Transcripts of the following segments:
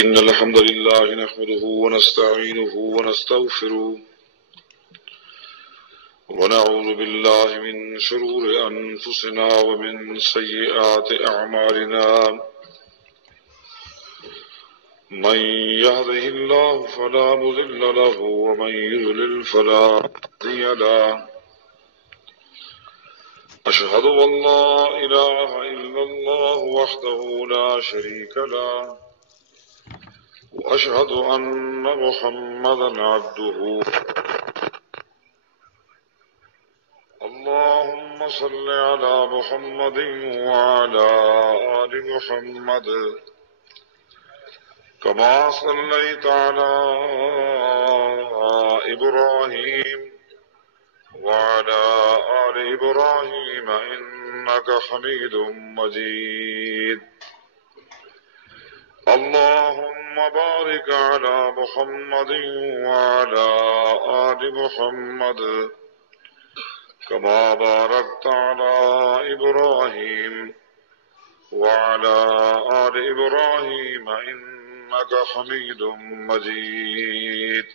إن الحمد لله نحمده ونستعينه ونستغفره ونعوذ بالله من شرور أنفسنا ومن سيئات أعمالنا من يهده الله فلا مضل له ومن يضلل فلا هادي له أشهد أن لا إله إلا الله وحده لا شريك له وأشهد أن محمدا عبده. اللهم صل على محمد وعلى آل محمد كما صليت على إبراهيم وعلى آل إبراهيم إنك حميد مجيد. اللهم بارك على محمد وعلى آل محمد كما باركت على إبراهيم وعلى آل إبراهيم إنك حميد مجيد.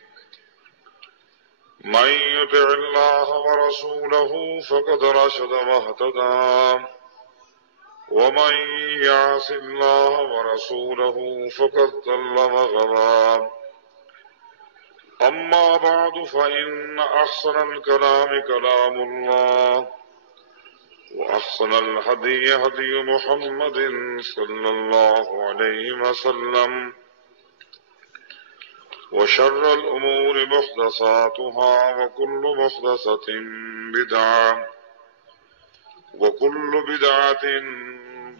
من يطع الله ورسوله فقد رشد واهتدى ومن يعص الله ورسوله فقد ضل وغوى. أما بعد فإن أحسن الكلام كلام الله وأحسن الهدي هدي محمد صلى الله عليه وسلم وشر الأمور محدثاتها وكل محدثة بدعة وكل بدعة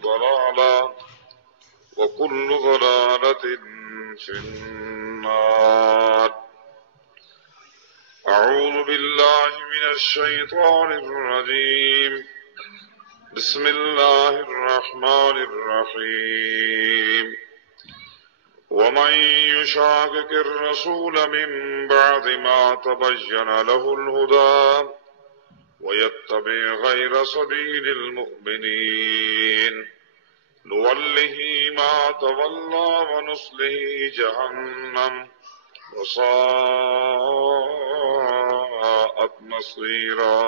ضلالة وكل ضلالة في النار. أعوذ بالله من الشيطان الرجيم. بسم الله الرحمن الرحيم. ومن يشاقق الرسول من بعد ما تبين له الهدى ويتبع غير سبيل المؤمنين نوله ما تولى ونصله جهنم وساءت مصيرا.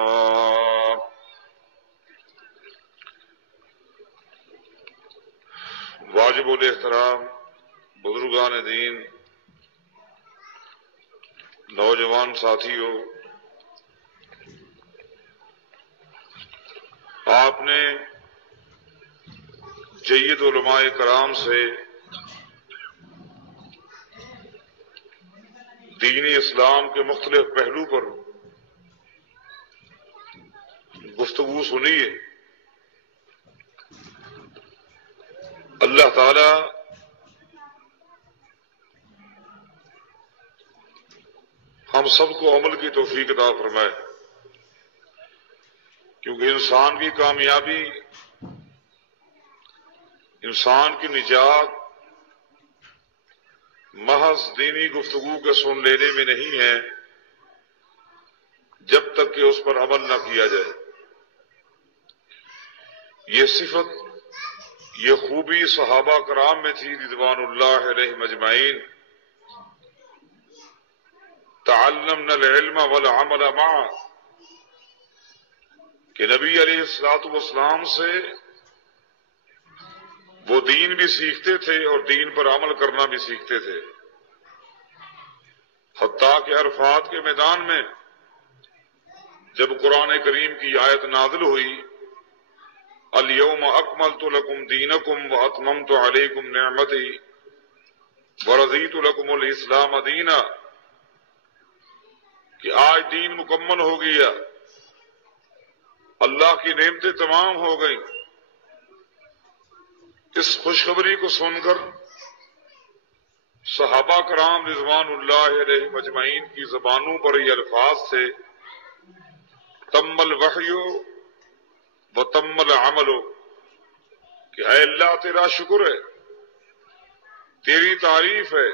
واجب الاحترام بزرگان دین، نوجوان ساتھیوں، آپ نے جید علماء کرام سے دینی اسلام کے مختلف پہلو پر گفتگو سنی ہے. اللہ تعالی ہم سب کو عمل کی توفیق عطا فرمائے، کیونکہ انسان کی کامیابی، انسان کی نجات محض دینی گفتگو کے سن لینے میں نہیں ہے جب تک کہ اس پر عمل نہ کیا جائے. یہ صفت، یہ خوبی صحابہ کرام میں تھی رضوان اللہ علیہم اجمعین. تعلمنا العلم والعمل معا، کہ نبی علیہ الصلوۃ والسلام سے وہ دین بھی سیکھتے تھے اور دین پر عمل کرنا بھی سیکھتے تھے. حتیٰ کہ عرفات کے میدان میں جب قرآن کریم کی آیت نازل ہوئی، الیوم اکملت لکم دینکم واتممت علیکم نعمتی ورضیت لکم الاسلام دینا، کہ آج دین مکمل ہو گیا، اللہ کی نعمتیں تمام ہو گئیں. اس خوشخبری کو سن کر صحابہ کرام رضوان اللہ علیہم اجمعین کی زبانوں پر یہ الفاظ تھے، تم الوحی و تم العمل، کہ اے اللہ تیرا شکر ہے، تیری تعریف ہے،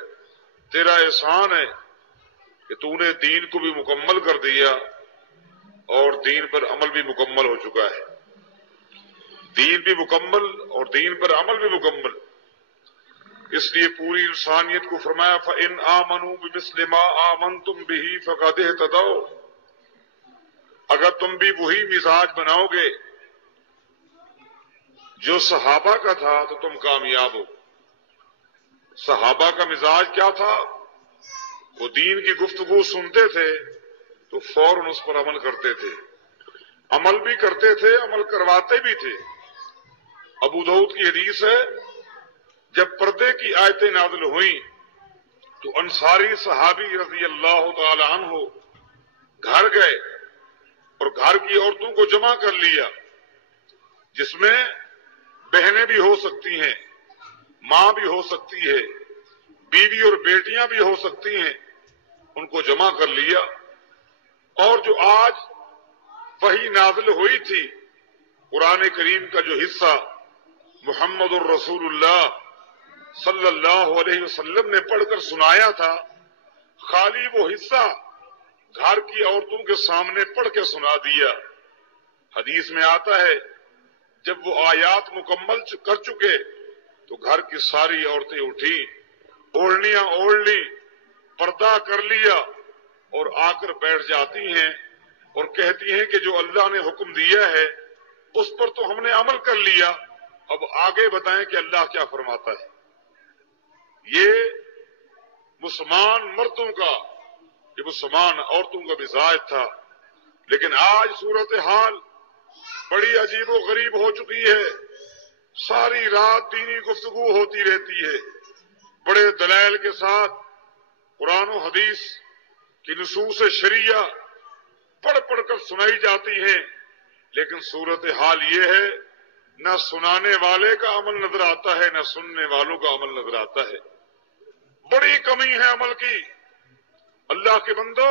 تیرا احسان ہے کہ تو نے دین کو بھی مکمل کر دیا اور دین پر عمل بھی مکمل ہو چکا ہے. دین بھی مکمل اور دین پر عمل بھی مکمل. اس لیے پوری انسانیت کو فرمایا فَإِنْ آمَنُوا بِمِثْلِ مَا آمَنْتُمْ بِهِ فَقَدِ اهْتَدَوْا، اگر تم بھی وہی مزاج بناؤ گے جو صحابہ کا تھا تو تم کامیاب ہو۔ صحابہ کا مزاج کیا تھا؟ وہ دین کی گفتگو سنتے تھے تو فوراً اس پر عمل کرتے تھے، عمل بھی کرتے تھے، عمل کرواتے بھی تھے۔ ابو داؤد کی حدیث ہے، جب پردے کی آیتیں نازل ہوئیں تو انصاری صحابی رضی اللہ تعالی عنہ گھر گئے اور گھر کی عورتوں کو جمع کر لیا، جس میں بہنیں بھی ہو سکتی ہیں، ماں بھی ہو سکتی ہے، بیوی اور بیٹیاں بھی ہو سکتی ہیں، ان کو جمع کر لیا، اور جو آج وحی نازل ہوئی تھی قرآن کریم کا جو حصہ محمد الرسول اللہ صلی اللہ علیہ وسلم نے پڑھ کر سنایا تھا، خالی وہ حصہ گھر کی عورتوں کے سامنے پڑھ کے سنا دیا۔ حدیث میں آتا ہے جب وہ آیات مکمل کر چکے تو گھر کی ساری عورتیں اٹھی، اوڑھنیاں اوڑھ لی، پردہ کر لیا، اور آ کر بیٹھ جاتی ہیں اور کہتی ہیں کہ جو اللہ نے حکم دیا ہے اس پر تو ہم نے عمل کر لیا، اب آگے بتائیں کہ اللہ کیا فرماتا ہے۔ یہ مسلمان مردوں کا، یہ مسلمان عورتوں کا مزاج تھا، لیکن آج صورتحال بڑی عجیب و غریب ہو چکی ہے۔ ساری رات دینی گفتگو ہوتی رہتی ہے، بڑے دلائل کے ساتھ قرآن و حدیث کی نصوص شریعہ پڑھ پڑھ کر سنائی جاتی ہیں، لیکن صورتحال یہ ہے نہ سنانے والے کا عمل نظر آتا ہے، نہ سننے والوں کا عمل نظر آتا ہے۔ بڑی کمی ہے عمل کی۔ اللہ کے بندو،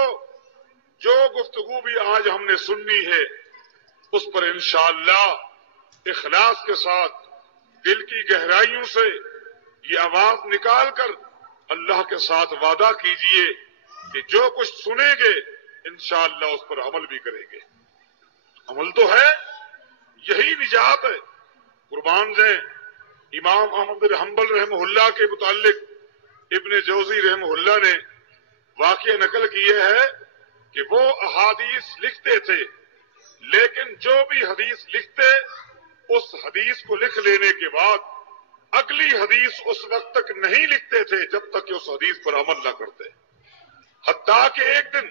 جو گفتگو بھی آج ہم نے سننی ہے اس پر انشاءاللہ اخلاص کے ساتھ دل کی گہرائیوں سے یہ آواز نکال کر اللہ کے ساتھ وعدہ کیجئے کہ جو کچھ سنیں گے انشاءاللہ اس پر عمل بھی کریں گے۔ عمل تو ہے، یہی نجات ہے۔ قربان جائیں، امام احمد بن حنبل رحمہ اللہ کے متعلق ابن جوزی رحمہ اللہ نے واقعہ نقل کیا ہے کہ وہ احادیث لکھتے تھے، لیکن جو بھی حدیث لکھتے اس حدیث کو لکھ لینے کے بعد اگلی حدیث اس وقت تک نہیں لکھتے تھے جب تک کہ اس حدیث پر عمل نہ کرتے۔ حتیٰ کہ ایک دن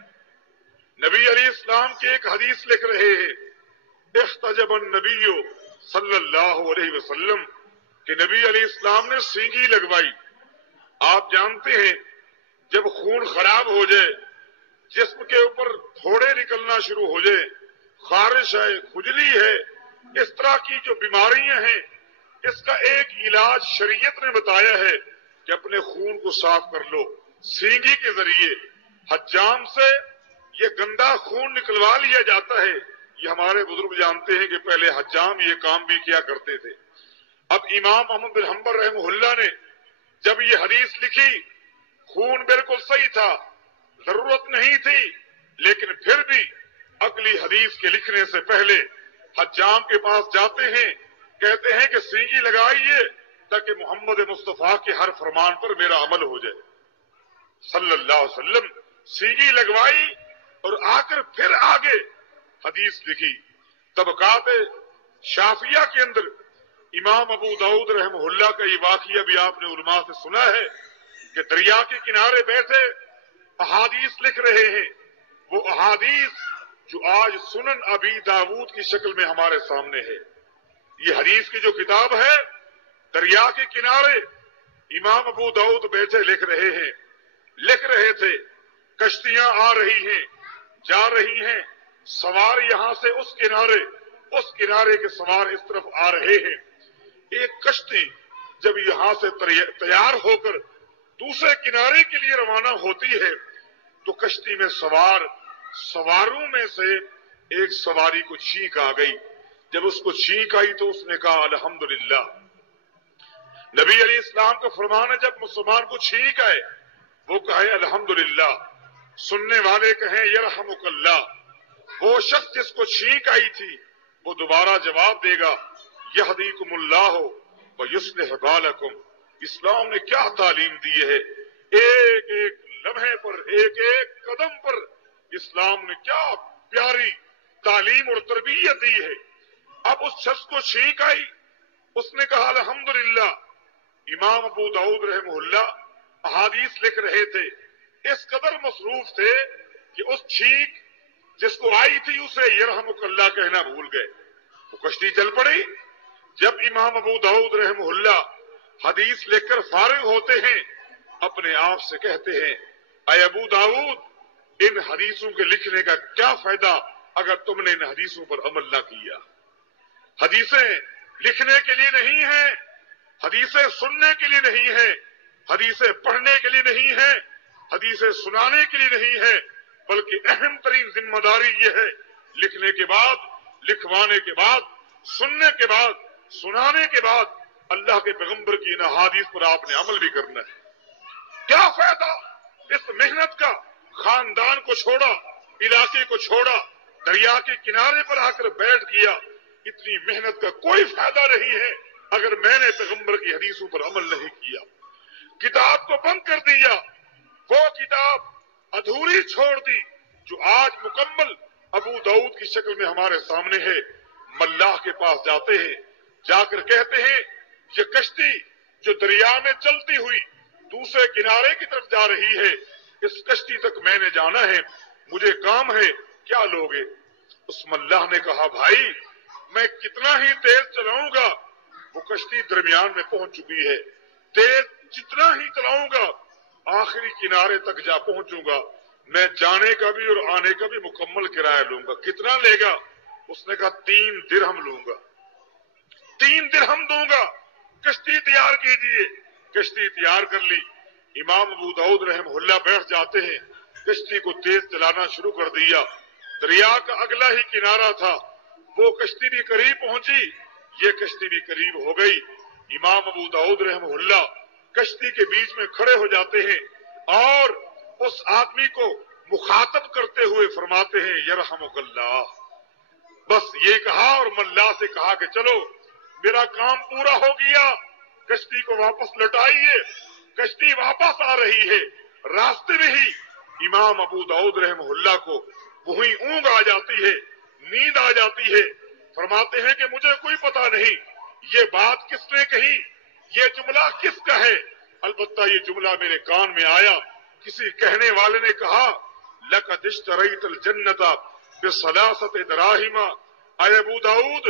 نبی علیہ السلام کی ایک حدیث لکھ رہے ہیں، احتجب النبی صلی اللہ علیہ وسلم، کہ نبی علیہ السلام نے سینگی لگوائی۔ آپ جانتے ہیں جب خون خراب ہو جائے، جسم کے اوپر پھوڑے نکلنا شروع ہو جائے، خارش ہے، کھجلی ہے، اس طرح کی جو بیماریاں ہیں، اس کا ایک علاج شریعت نے بتایا ہے کہ اپنے خون کو صاف کر لو سینگی کے ذریعے۔ حجام سے یہ گندا خون نکلوا لیا جاتا ہے۔ یہ ہمارے بزرگ جانتے ہیں کہ پہلے حجام یہ کام بھی کیا کرتے تھے۔ اب امام احمد بن حنبل رحمہ اللہ نے جب یہ حدیث لکھی، خون بالکل صحیح تھا، ضرورت نہیں تھی، لیکن پھر بھی اگلی حدیث کے لکھنے سے پہلے حجام کے پاس جاتے ہیں، کہتے ہیں کہ سینگی لگائیے تاکہ محمد مصطفیٰ کے ہر فرمان پر میرا عمل ہو جائے صلی اللہ علیہ وسلم۔ سینگی لگوائی اور آ کر پھر آگے حدیث لکھی۔ طبقات شافیہ کے اندر امام ابو داؤد رحمہ اللہ کا یہ واقعہ بھی آپ نے علماء سے سنا ہے کہ دریا کے کنارے بیٹھے احادیث لکھ رہے ہیں، وہ احادیث جو آج سنن ابی داؤد کی شکل میں ہمارے سامنے ہے۔ یہ حدیث کی جو کتاب ہے، دریا کے کنارے امام ابو داؤد بیٹھے لکھ رہے ہیں، لکھ رہے تھے، کشتیاں آ رہی ہیں، جا رہی ہیں، سوار یہاں سے اس کنارے کے سوار اس طرف آ رہے ہیں۔ ایک کشتی جب یہاں سے تیار ہو کر دوسرے کنارے کے لیے روانہ ہوتی ہے تو کشتی میں سواروں میں سے ایک سواری کو چھینک آ گئی۔ جب اس کو چھینک آئی تو اس نے کہا الحمدللہ۔ نبی علیہ السلام کا فرمان ہے جب مسلمان کو چھینک آئے وہ کہے الحمدللہ، سننے والے کہیں یرحمک اللہ۔ وہ شخص جس کو چھینک آئی تھی وہ دوبارہ جواب دے گا یہدیکم اللہ ویصلح بالکم، اسلام نے کیا تعلیم دی ہے، ایک ایک لمحے پر، ایک ایک قدم پر اسلام نے کیا پیاری تعلیم اور تربیت دی ہے۔ اب اس شخص کو چھینک آئی، اس نے کہا الحمدللہ۔ امام ابو داؤد رحمہ اللہ احادیث لکھ رہے تھے، اس قدر مصروف تھے کہ اس چھینک جس کو آئی تھی اسے یرحمک اللہ کہنا بھول گئے، وہ کشتی چل پڑی۔ جب امام ابو داؤد رحمہ اللہ حدیث لکھ کر فارغ ہوتے ہیں، اپنے آپ سے کہتے ہیں اے ابو داؤد، ان حدیثوں کے لکھنے کا کیا فائدہ اگر تم نے ان حدیثوں پر عمل نہ کیا۔ حدیثیں لکھنے کے لیے نہیں ہیں، حدیثیں سننے کے لیے نہیں ہیں، حدیثیں پڑھنے کے لیے نہیں ہیں، حدیثیں سنانے کے لیے نہیں ہیں، بلکہ اہم ترین ذمہ داری یہ ہے لکھنے کے بعد، لکھوانے کے بعد، سننے کے بعد، سنانے کے بعد اللہ کے پیغمبر کی ان احادیث پر آپ نے عمل بھی کرنا ہے۔ کیا فائدہ اس محنت کا؟ خاندان کو چھوڑا، علاقے کو چھوڑا، دریا کے کنارے پر آ کر بیٹھ گیا۔ اتنی محنت کا کوئی فائدہ نہیں ہے اگر میں نے پیغمبر کی حدیثوں پر عمل نہیں کیا۔ کتاب کو بند کر دیا، وہ کتاب ادھوری چھوڑ دی جو آج مکمل ابو داؤد کی شکل میں ہمارے سامنے ہے۔ ملاح کے پاس جاتے ہیں، جا کر کہتے ہیں یہ کشتی جو دریا میں چلتی ہوئی دوسرے کنارے کی طرف جا رہی ہے، اس کشتی تک میں نے جانا ہے، مجھے کام ہے، کیا لوگے؟ اس ملاح نے کہا بھائی میں کتنا ہی تیز چلاؤں گا، وہ کشتی درمیان میں پہنچ چکی ہے، تیز جتنا ہی چلاؤں گا آخری کنارے تک جا پہنچوں گا، میں جانے کا بھی اور آنے کا بھی مکمل کرایہ لوں گا۔ کتنا لے گا؟ اس نے کہا 3 درہم لوں گا، 3 درہم دوں گا، کشتی تیار کیجئے۔ کشتی تیار کر لی، امام ابو داؤد رحمہ اللہ بیٹھ جاتے ہیں، کشتی کو تیز چلانا شروع کر دیا۔ دریا کا اگلا ہی کنارہ تھا، وہ کشتی بھی قریب پہنچی، یہ کشتی بھی قریب ہو گئی۔ امام ابو داؤد رحمہ اللہ کشتی کے بیچ میں کھڑے ہو جاتے ہیں اور اس آدمی کو مخاطب کرتے ہوئے فرماتے ہیں یرحمک اللہ۔ بس یہ کہا اور ملا سے کہا کہ چلو میرا کام پورا ہو گیا، کشتی کو واپس لوٹائیے۔ کشتی واپس آ رہی ہے، راستے میں ہی امام ابو داؤد رحمہ اللہ کو وہی اونگ آ جاتی ہے، نیند آ جاتی ہے۔ فرماتے ہیں کہ مجھے کوئی پتا نہیں یہ بات کس نے کہی، یہ جملہ کس کا ہے، البتہ یہ جملہ میرے کان میں آیا، کسی کہنے والے نے کہا لقد اشتریت الجنت بثلاثۃ دراہم، اے ابو داؤد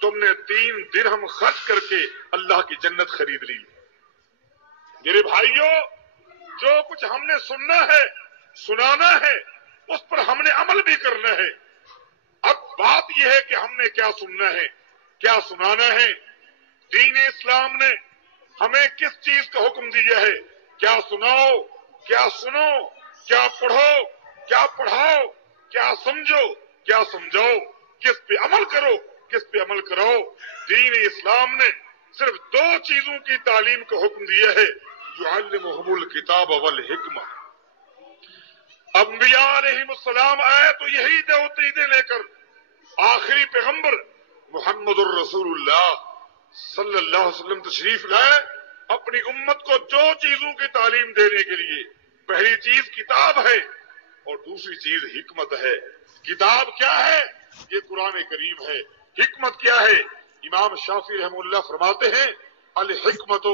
تم نے 3 درہم خرچ کر کے اللہ کی جنت خرید لی۔ میرے بھائیوں، جو کچھ ہم نے سننا ہے، سنانا ہے، اس پر ہم نے عمل بھی کرنا ہے۔ اب بات یہ ہے کہ ہم نے کیا سننا ہے، کیا سنانا ہے۔ دین اسلام نے ہمیں کس چیز کا حکم دیا ہے؟ کیا سناؤ، کیا سنو، کیا پڑھو، کیا پڑھاؤ، کیا سمجھو، کیا سمجھاؤ، کس پہ عمل کرو، کس پہ عمل کراؤ۔ دین اسلام نے صرف 2 چیزوں کی تعلیم کا حکم دیا ہے، یعلمہم الکتاب والحکمہ۔ انبیاء علیہم السلام آئے تو یہی 2 چیزیں لے کر، آخری پیغمبر محمد الرسول اللہ صلی اللہ علیہ وسلم تشریف لائے اپنی امت کو 2 چیزوں کی تعلیم دینے کے لیے۔ پہلی چیز کتاب ہے اور دوسری چیز حکمت ہے۔ کتاب کیا ہے؟ یہ قرآن کریم ہے۔ حکمت کیا ہے؟ امام شافعی رحمہ اللہ فرماتے ہیں الحکمت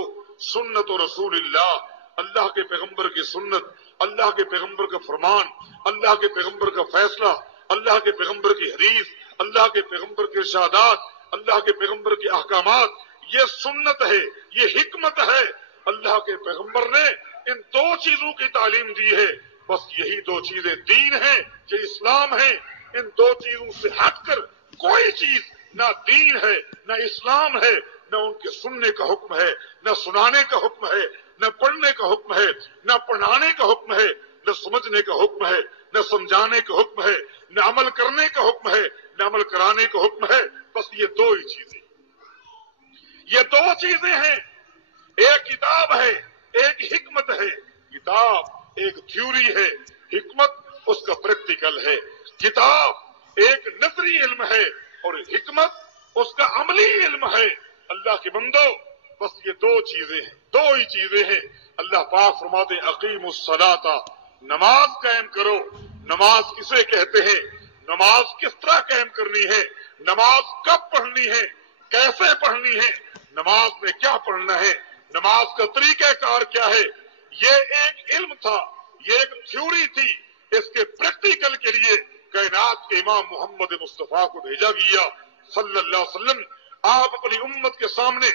سنت رسول اللہ، اللہ کے پیغمبر کی سنت، اللہ کے پیغمبر کا فرمان، اللہ کے پیغمبر کا فیصلہ، اللہ کے پیغمبر کی حدیث، اللہ کے پیغمبر کے ارشادات، اللہ کے پیغمبر کے احکامات، یہ سنت ہے، یہ حکمت ہے۔ اللہ کے پیغمبر نے ان 2 چیزوں کی تعلیم دی ہے، بس یہی 2 چیزیں دین ہیں، یہ اسلام ہے۔ ان 2 چیزوں سے ہٹ کر کوئی چیز نہ دین ہے، نہ اسلام ہے، نہ ان کے سننے کا حکم ہے، نہ سنانے کا حکم ہے، نہ پڑھنے کا حکم ہے، نہ پڑھانے کا حکم ہے، نہ سمجھنے کا حکم ہے، نہ سمجھانے کا حکم ہے، نہ عمل کرنے کا حکم ہے، نہ عمل کرانے کا حکم ہے۔ بس یہ 2 ہی چیزیں، یہ 2 چیزیں ہیں، ایک کتاب ہے، ایک حکمت ہے۔ کتاب ایک تھیوری ہے، حکمت اس کا پریکٹیکل ہے۔ کتاب ایک نظری علم ہے اور حکمت اس کا عملی علم ہے۔ اللہ کے بندو، بس یہ دو چیزیں ہیں، دو ہی چیزیں ہیں۔ اللہ پاک فرماتے ہیں اقیم الصلاۃ، نماز قائم کرو۔ نماز کسے کہتے ہیں؟ نماز کس طرح قائم کرنی ہے؟ نماز کب پڑھنی ہے؟ کیسے پڑھنی ہے؟ نماز میں کیا پڑھنا ہے؟ نماز کا طریقہ کار کیا ہے؟ یہ ایک علم تھا، یہ ایک تھیوری تھی، اس کے پریکٹیکل کے لیے کائنات کے امام محمد مصطفیٰ کو بھیجا گیا صلی اللہ علیہ وسلم۔ آپ اپنی امت کے سامنے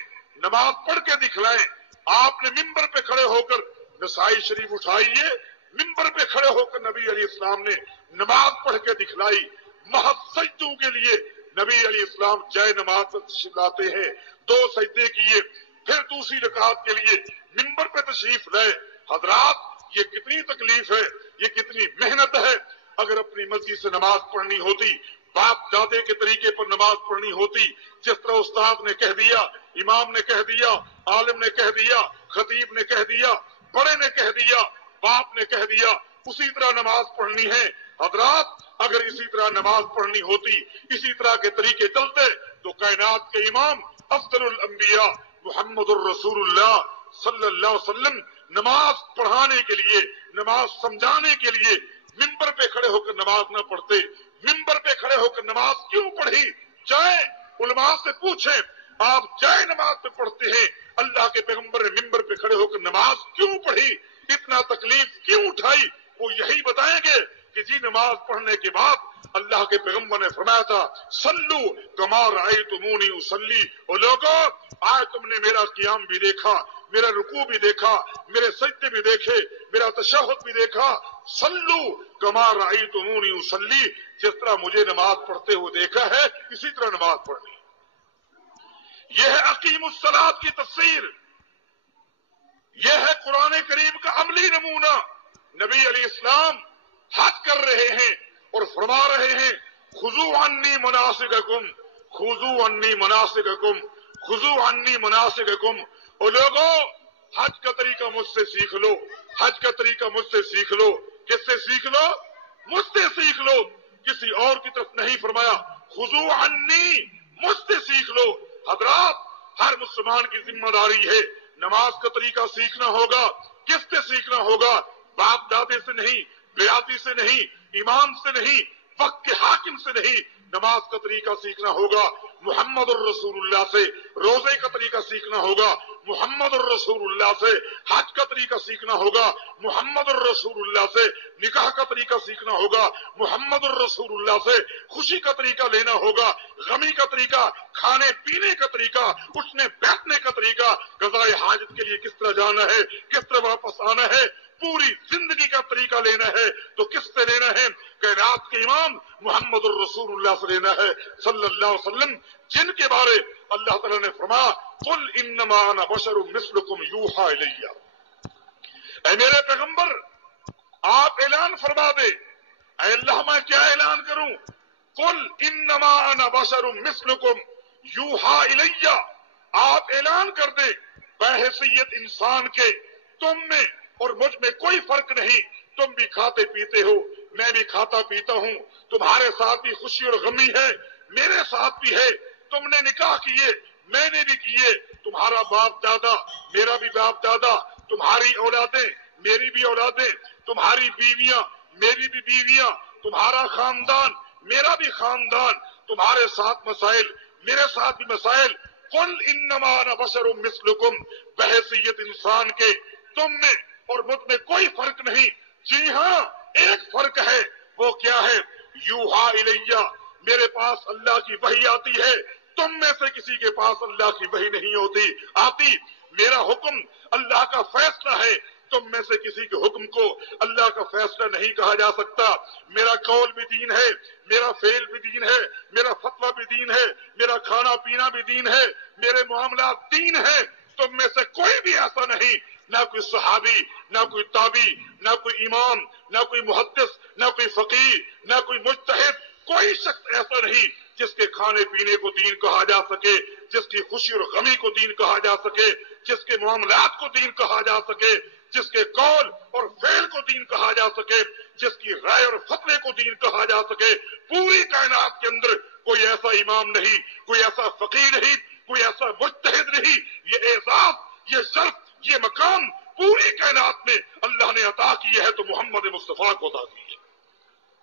نماز پڑھ کے دکھلائیں۔ آپ نے ممبر پہ کھڑے ہو کر نسائی شریف اٹھائیے، ممبر پہ کھڑے ہو کر نبی علیہ السلام نے نماز پڑھ کے دکھلائی۔ محض سجدوں کے لیے نبی علیہ السلام جائے نماز پر تشریف لاتے ہیں، 2 سجدے کیے، پھر دوسری رکعت کے لیے ممبر پہ تشریف لائے۔ حضرات یہ کتنی تکلیف ہے، یہ کتنی محنت ہے۔ اگر اپنی مرضی سے نماز پڑھنی ہوتی، باپ دادے کے طریقے پر نماز پڑھنی ہوتی، جس طرح استاد نے کہہ دیا، امام نے کہہ دیا، عالم نے کہہ دیا، خطیب نے کہہ دیا، بڑے نے کہہ دیا، باپ نے کہہ دیا، اسی طرح نماز پڑھنی ہے۔ حضرات اگر اسی طرح نماز پڑھنی ہوتی، اسی طرح کے طریقے چلتے، تو کائنات کے امام افضل الانبیاء محمد الرسول اللہ صلی اللہ علیہ وسلم نماز پڑھانے کے لیے، نماز سمجھانے کے لیے ممبر پہ کھڑے ہو کر نماز نہ پڑھتے۔ ممبر پہ کھڑے ہو کر نماز کیوں پڑھی؟ جائیں علماء سے پوچھیں، آپ جائے نماز پہ پڑھتے ہیں، اللہ کے پیغمبر نے ممبر پہ کھڑے ہو کر نماز کیوں پڑھی، اتنا تکلیف کیوں اٹھائی؟ وہ یہی بتائیں گے کہ جی نماز پڑھنے کے بعد اللہ کے پیغمبر نے فرمایا تھا صلو کما رأیتمونی اصلی۔ او لوگوں آج تم نے میرا قیام بھی دیکھا، میرا رکوع بھی دیکھا، میرے سجدے بھی دیکھے، میرا تشہد بھی دیکھا، صلو کما رأیتمونی اصلی، جس طرح مجھے نماز پڑھتے ہوئے دیکھا ہے اسی طرح نماز پڑھنی۔ یہ ہے اقیم الصلاۃ کی تفسیر، یہ ہے قرآن کریم کا عملی نمونہ۔ نبی علیہ السلام حج کر رہے ہیں اور فرما رہے ہیں خذوا عنی مناسککم، خذوا عنی مناسککم، خذوا عنی مناسککم۔ اور لوگوں حج کا طریقہ مجھ سے سیکھ لو، حج کا طریقہ مجھ سے سیکھ لو۔ کس سے سیکھ لو؟ مجھ سے سیکھ لو، کسی اور کی طرف نہیں فرمایا۔ خذوا عنی، مجھ سے سیکھ لو۔ حضرات ہر مسلمان کی ذمہ داری ہے نماز کا طریقہ سیکھنا ہوگا۔ کس سے سیکھنا ہوگا؟ باپ دادے سے نہیں، بیاتی سے نہیں، امام سے نہیں، وقت کے حاکم سے نہیں۔ نماز کا طریقہ سیکھنا ہوگا محمد الرسول اللہ سے، روزے کا طریقہ سیکھنا ہوگا محمد الرسول اللہ سے، حج کا طریقہ سیکھنا ہوگا محمد الرسول اللہ سے، نکاح کا طریقہ سیکھنا ہوگا محمد الرسول اللہ سے، خوشی کا طریقہ لینا ہوگا، غمی کا طریقہ، کھانے پینے کا طریقہ، اٹھنے بیٹھنے کا طریقہ، قضائے حاجت کے لیے کس طرح جانا ہے، کس طرح واپس آنا ہے، پوری زندگی کا طریقہ لینا ہے تو کس سے لینا ہے؟ کائنات کے امام محمد الرسول اللہ سے لینا ہے صلی اللہ علیہ وسلم، جن کے بارے اللہ تعالیٰ نے فرمایا قل انما انا بشر مثلکم یوحی الی۔ اے میرے پیغمبر آپ اعلان فرما دے، اے اللہ میں کیا اعلان کروں؟ قل انما انا بشر مثلکم یوحی الی، آپ اعلان کر دیں بحیثیت انسان کے تم میں اور مجھ میں کوئی فرق نہیں۔ تم بھی کھاتے پیتے ہو، میں بھی کھاتا پیتا ہوں، تمہارے ساتھ بھی خوشی اور غمی ہے، میرے ساتھ بھی ہے، تم نے نکاح کیے، میں نے بھی کیے، تمہارا باپ دادا، میرا بھی باپ دادا، تمہاری اولادیں، میری بھی اولادیں، تمہاری بیویاں، میری بھی بیویاں، تمہارا خاندان، میرا بھی خاندان، تمہارے ساتھ مسائل، میرے ساتھ بھی مسائل۔ قل انما انا بشر مثلکم، بحیثیت انسان کے تم میں اور مجھ میں کوئی فرق نہیں۔ جی ہاں ایک فرق ہے، وہ کیا ہے؟ یوحی الیہ، میرے پاس اللہ کی وحی آتی ہے، تم میں سے کسی کے پاس اللہ کی وحی نہیں ہوتی آتی۔ میرا حکم اللہ کا فیصلہ ہے، تم میں سے کسی کے حکم کو اللہ کا فیصلہ نہیں کہا جا سکتا۔ میرا قول بھی دین ہے، میرا فعل بھی دین ہے، میرا فتویٰ بھی دین ہے، میرا کھانا پینا بھی دین ہے، میرے معاملات دین ہے۔ تم میں سے کوئی بھی ایسا نہیں، نہ کوئی صحابی، نہ کوئی تابعی، نہ کوئی امام، نہ کوئی محدث، نہ کوئی فقیہ، نہ کوئی مجتہد، کوئی شخص ایسا نہیں جس کے کھانے پینے کو دین کہا جا سکے، جس کی خوشی اور غمی کو دین کہا جا سکے، جس کے معاملات کو دین کہا جا سکے، جس کے قول اور فعل کو دین کہا جا سکے، جس کی رائے اور فتوے کو دین کہا جا سکے۔ پوری کائنات کے اندر کوئی ایسا امام نہیں، کوئی ایسا فقیہ نہیں، کوئی ایسا مجتہد نہیں، یہ اعزاز، یہ شرف، یہ مقام پوری کائنات میں اللہ نے عطا کی ہے تو محمد مصطفیٰ کو عطا کی ہے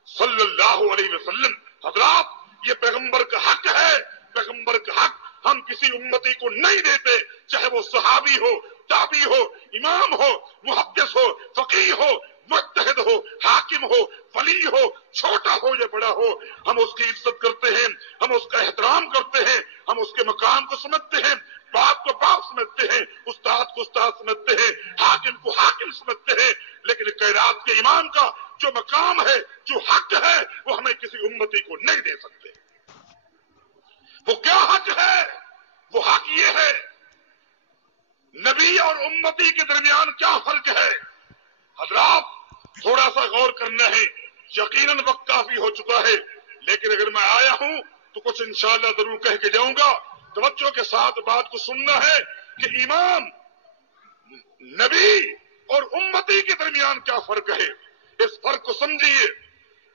صلی اللہ علیہ وسلم۔ حضرات یہ پیغمبر کا حق ہے، پیغمبر کا حق ہم کسی امتی کو نہیں دیتے، چاہے وہ صحابی ہو، تابعی ہو، امام ہو، محدث ہو، فقیہ ہو، مجتہد ہو، حاکم ہو، ولی ہو، چھوٹا ہو یا بڑا ہو، ہم اس کی عزت کرتے ہیں، ہم اس کا احترام کرتے ہیں، ہم اس کے مقام کو سمجھتے ہیں، باپ کو باپ سمجھتے ہیں، استاد کو استاد سمجھتے ہیں، حاکم کو حاکم سمجھتے ہیں، لیکن کائنات کے امام کا جو مقام ہے، جو حق ہے، وہ ہمیں کسی امتی کو نہیں دے سکتے۔ وہ کیا حق ہے؟ وہ حق یہ ہے، نبی اور امتی کے درمیان کیا فرق ہے؟ حضرات تھوڑا سا غور کرنا ہے، یقیناً وقت کافی ہو چکا ہے، لیکن اگر میں آیا ہوں تو کچھ انشاءاللہ ضرور کہہ کے جاؤں گا۔ توجہ کے ساتھ بات کو سننا ہے کہ امام، نبی اور امتی کے درمیان کیا فرق ہے۔ اس فرق کو سمجھیے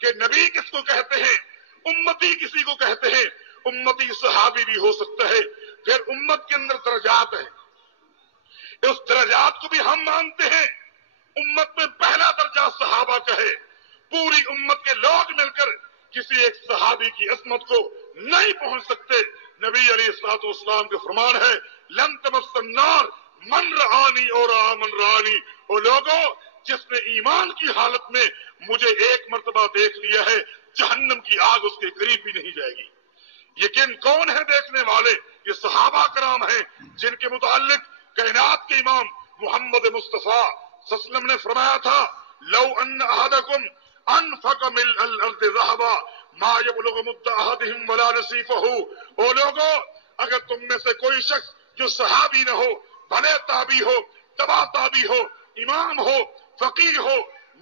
کہ نبی کس کو کہتے ہیں، امتی کسی کو کہتے ہیں۔ امتی صحابی بھی ہو سکتا ہے، پھر امت کے اندر درجات ہیں، اس درجات کو بھی ہم مانتے ہیں۔ امت میں پہلا درجہ صحابہ کا ہے، پوری امت کے لوگ مل کر کسی ایک صحابی کی عظمت کو نہیں پہنچ سکتے۔ نبی علیہ الصلوۃ والسلام کے فرمان ہے، لن تمس النار من رآنی اور آمن رآنی، وہ لوگوں جس نے ایمان کی حالت میں مجھے ایک مرتبہ دیکھ لیا ہے، جہنم کی آگ اس کے قریب بھی نہیں جائے گی۔ یقین کون ہے دیکھنے والے؟ یہ صحابہ کرام ہیں جن کے متعلق کائنات کے امام محمد مصطفیٰ صلی اللہ علیہ وسلم نے فرمایا تھا، لو ان احدکم انفق ملء الارض ذهبا ما يبلغ مد احدهم ولا نصيفه، او لوگوں اگر تم میں سے کوئی شخص جو صحابی نہ ہو، بھلے تابعی ہو، تبع تابعی ہو، امام ہو، فقیہ ہو،